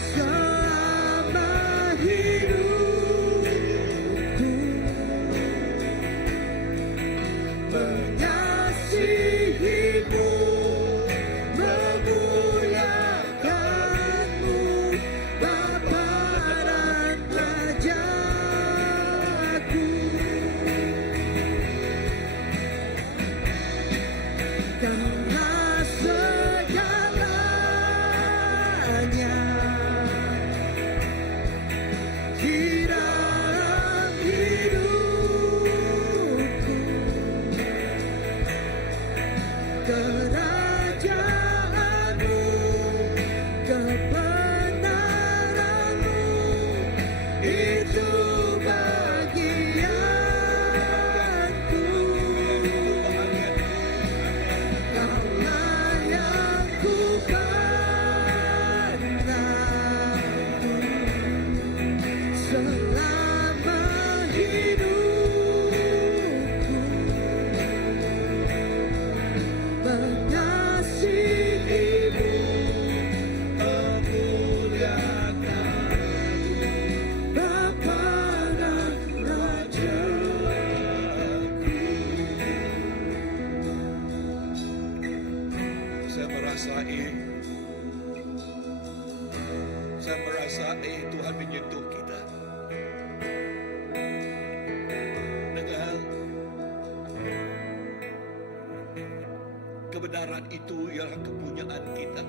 selama hidupku. Mengasihi-Mu, memuliakan-Mu, Bapa dan Raja-Ku. Kaulah segalanya di dalam hidupku. Kerajaan-Mu, kebenaran-Mu, itu bagianku. Kaulah yang ku pandang selama hidupku. Mengasihi-Mu, memuliakan-Mu, Bapa dan Raja-Ku. Saya merasai Tuhan menyentuh kita dengan Kebenaran itu ialah kepunyaan kita.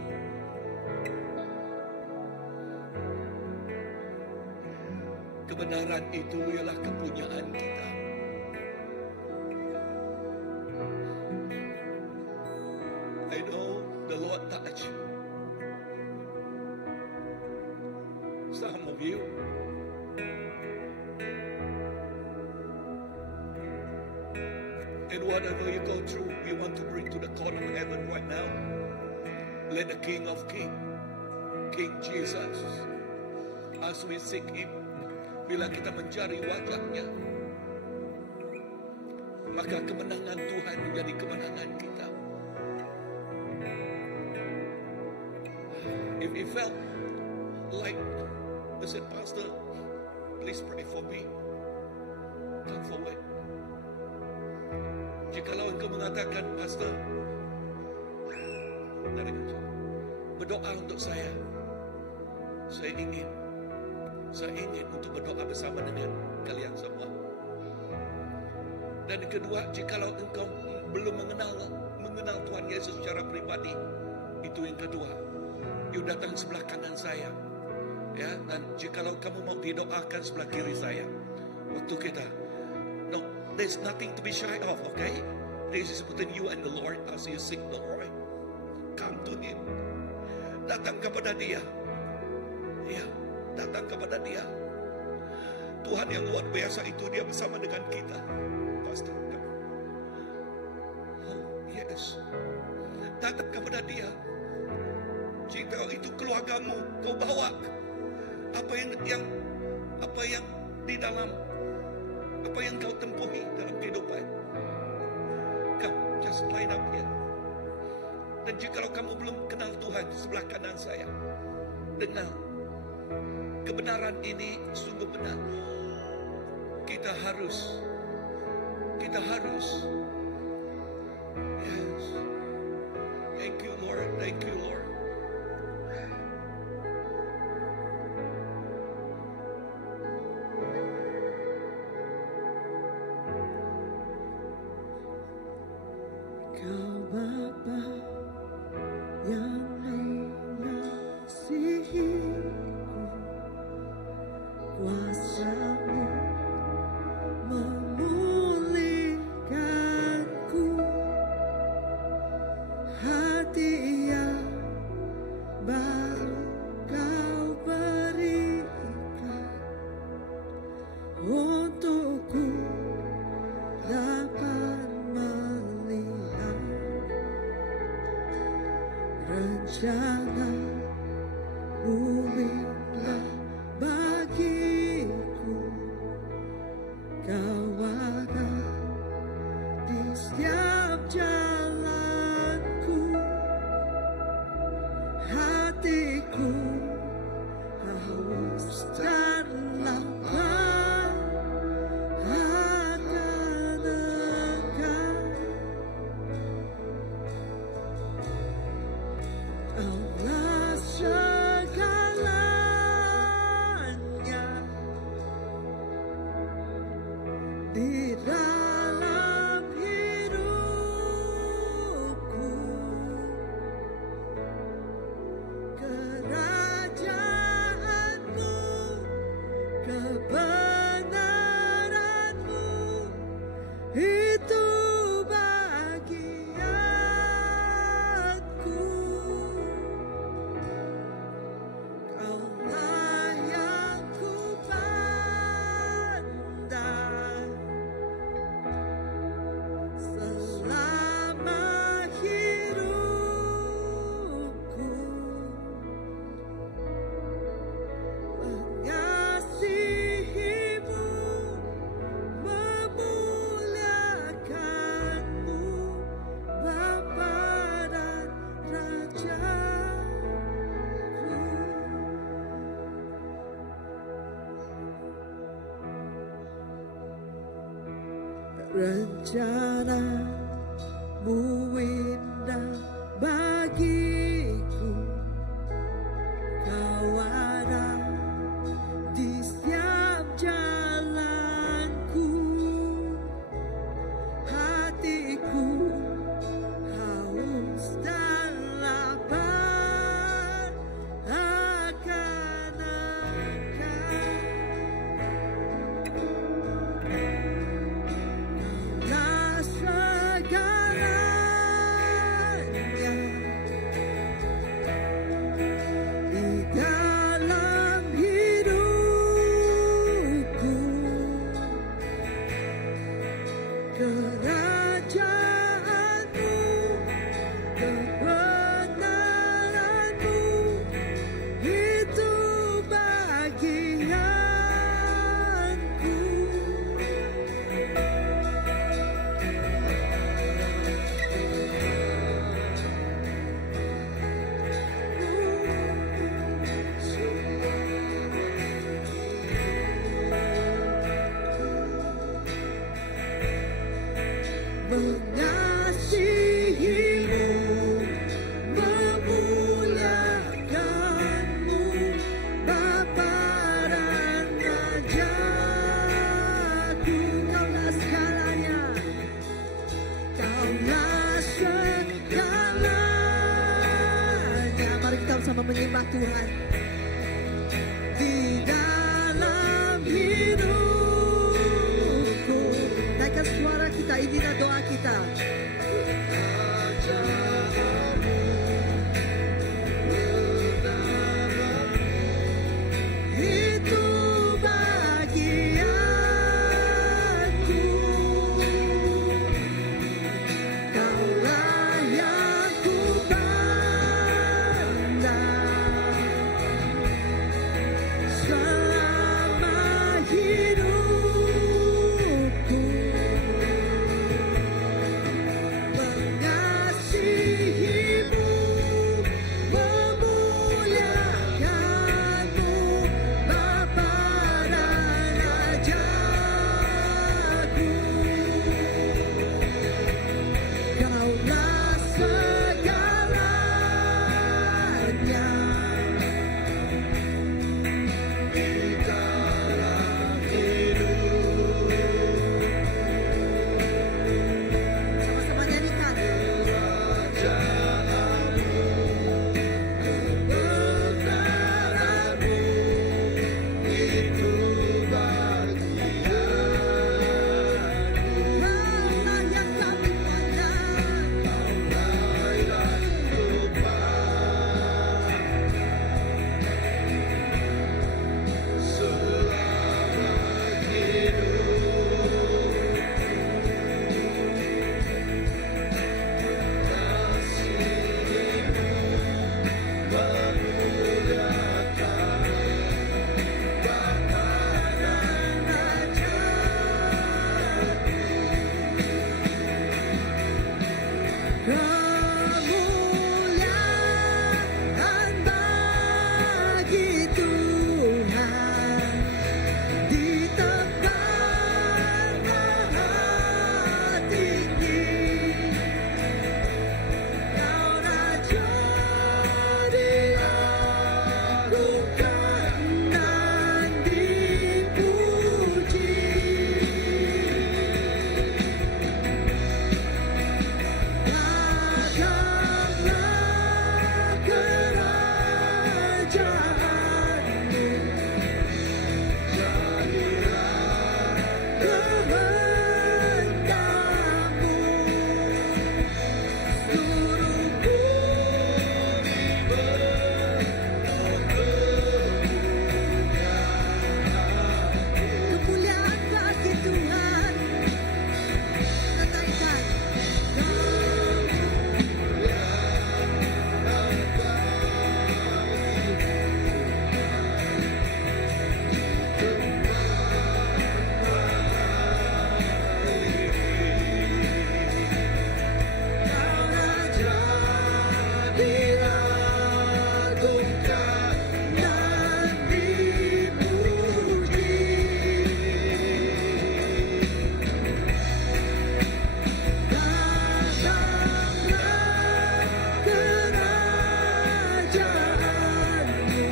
Kebenaran itu ialah kepunyaan kita. I know the Lord touched you. Some of you. And whatever you go through, we want to bring to the court of heaven right now. Let the King of Kings, King Jesus, as we seek Him, bila kita mencari wajahnya, maka kemenangan Tuhan menjadi kemenangan kita. If you felt like, I said, Pastor, please pray for me, come forward. Jikalau engkau mengatakan, Pastor, berdoa untuk saya ingin untuk berdoa bersama dengan kalian semua. Dan kedua, jikalau engkau belum mengenal Tuhan Yesus secara pribadi, itu yang kedua, you datang sebelah kanan saya, ya. Dan jikalau kamu mau didoakan sebelah kiri saya, waktu kita, no, there's nothing to be shy of, okay? This is between you and the Lord as you seek the Lord. Come to Him. Datang kepada Dia. Ya, datang kepada Dia. Tuhan yang luar biasa itu, Dia bersama dengan kita. Pastor, oh yes. Datang kepada Dia. Jika itu keluargamu, kau bawa apa yang di dalam, apa yang kau tempuhi dalam kehidupan. Come, just line up here. Dan jika kamu belum kenal Tuhan, sebelah kanan saya, dengar, kebenaran ini sungguh benar. Kita harus, yes. Thank you, Lord. Thank you, Lord. Kau Bapa yang mengasihiku, kuasa-Mu memulihkanku, hati yang baru Kau berikan untukku dapat melihat rencana-Mu indah bagiku. Kau ada di setiap jalanku, hatiku haus dan lapar akan Engkau. Kaulah segalanya di dalam hidupku. Kerajaan-Mu, kebenaran-Mu, itu bagianku. Kaulah yang ku pandang selama hidupku. Mengasihi-Mu, memuliakan-Mu, Bapa dan Rajaku. Rencana-Mu indah bagiku. Kau ada di setiap jalanku, hatiku haus kerajaanmu, kebenaranmu, itu bagianku. Mengasihimu, memuliakanmu, Bapa dan Rajaku. Kaulah segalanya, Kaulah segalanya. Mari kita bersama menyembah Tuhan. Di dalam hidupku, naikkan suara kita, inilah doa kita. Itu bagianku, Kaulah yang ku pandang selama hidupku. Mengasihimu, memuliakanmu, Bapa dan Rajaku. Kaulah segalanya. Sama-sama nyanyikan. Kaulah yang kami pandang. Kemuliaan bagi Tuhan di tempat maha tinggi. Kau Raja diagungkan dan dipuji. Datanglah kerajaanmu, jadilah kehendakmu, seluruh bumi kemuliaan bagi Tuhan. Katakan, Kau Raja diagungkan dan dipuji. Datanglah kerajaanmu,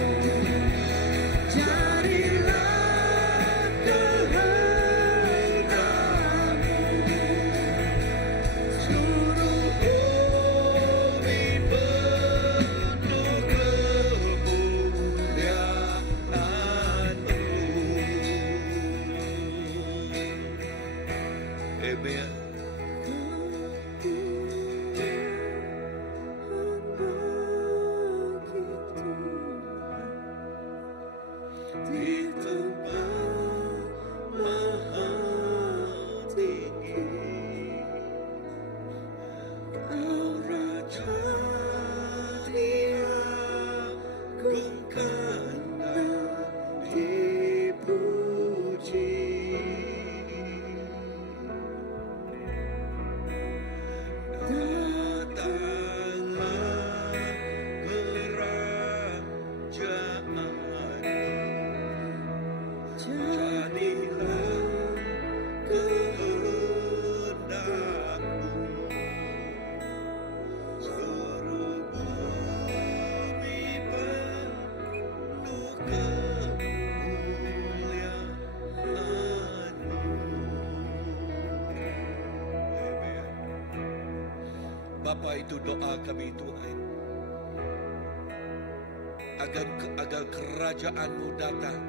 jadilah kehendakmu, seluruh bumi penuh kemuliaan-Mu. Amen. Di tempat maha tinggi. Bapa, itu doa kami Tuhan. Agar kerajaan-Mu datang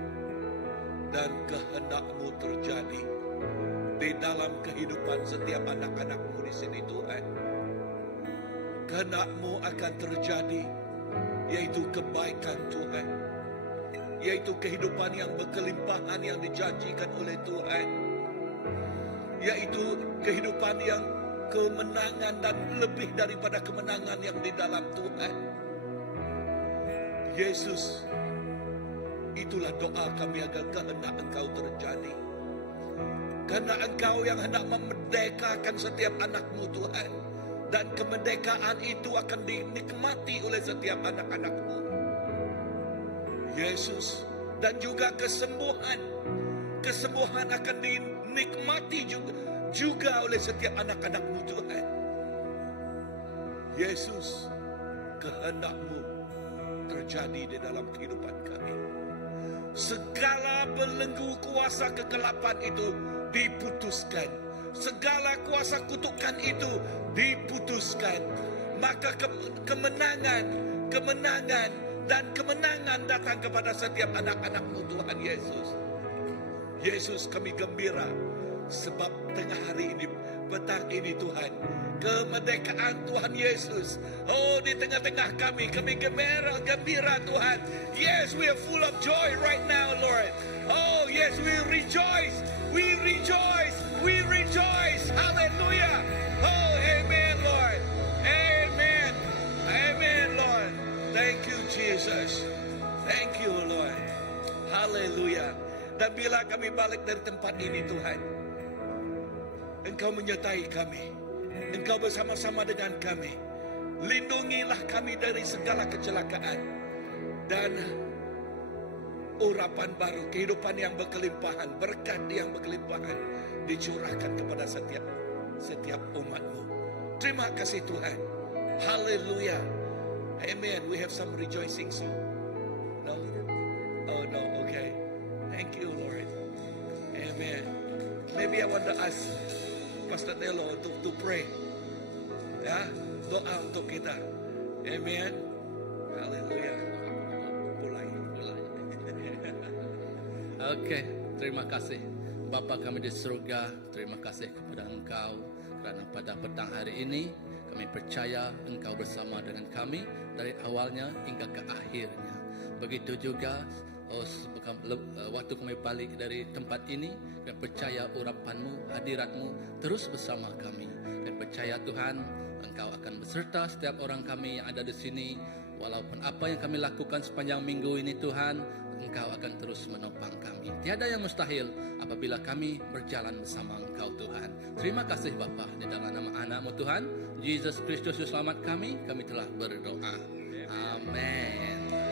dan kehendak-Mu terjadi di dalam kehidupan setiap anak-anak-Mu di sini Tuhan. Kehendak-Mu akan terjadi, yaitu kebaikan Tuhan, yaitu kehidupan yang berkelimpahan yang dijanjikan oleh Tuhan, yaitu kehidupan yang kemenangan dan lebih daripada kemenangan yang di dalam Tuhan. Yesus, itulah doa kami agar kehendak Engkau terjadi. Karena Engkau yang hendak memerdekakan setiap anak-Mu Tuhan. Dan kemerdekaan itu akan dinikmati oleh setiap anak-anak-Mu. Yesus, dan juga kesembuhan. Kesembuhan akan dinikmati juga oleh setiap anak-anak-Mu Tuhan. Yesus, kehendak-Mu terjadi di dalam kehidupan kami. Segala belenggu kuasa kegelapan itu diputuskan. Segala kuasa kutukan itu diputuskan. Maka kemenangan dan kemenangan datang kepada setiap anak-anak-Mu Tuhan Yesus. Yesus, kami gembira sebab tengah hari ini, petang ini Tuhan, kemerdekaan Tuhan Yesus, oh di tengah-tengah kami gembira Tuhan. Yes, we are full of joy right now, Lord. Oh yes, we rejoice, we rejoice, we rejoice. Hallelujah. Oh amen, Lord. Amen, amen, Lord. Thank you Jesus, thank you Lord. Hallelujah. Dan bila kami balik dari tempat ini Tuhan, Engkau menyertai kami, Engkau bersama-sama dengan kami. Lindungilah kami dari segala kecelakaan dan urapan baru, kehidupan yang berkelimpahan, berkat yang berkelimpahan dicurahkan kepada setiap umat-Mu. Terima kasih Tuhan. Hallelujah. Amen. We have some rejoicing soon. No? Oh no, okay. Thank you Lord. Amen. Maybe I want to ask Pastor Nelo to pray. Ya, doa untuk kita. Amen. Haleluya. Mulai. Oke, terima kasih Bapa kami di surga. Terima kasih kepada Engkau kerana pada petang hari ini kami percaya Engkau bersama dengan kami dari awalnya hingga ke akhirnya. Begitu juga waktu kami balik dari tempat ini, dan percaya urapan-Mu, hadirat-Mu terus bersama kami. Dan percaya Tuhan, Engkau akan beserta setiap orang kami yang ada di sini. Walaupun apa yang kami lakukan sepanjang minggu ini Tuhan, Engkau akan terus menopang kami. Tiada yang mustahil apabila kami berjalan bersama Engkau Tuhan. Terima kasih Bapa, di dalam nama anak-Mu Tuhan, Yesus Kristus Juru Selamat kami telah berdoa. Amin.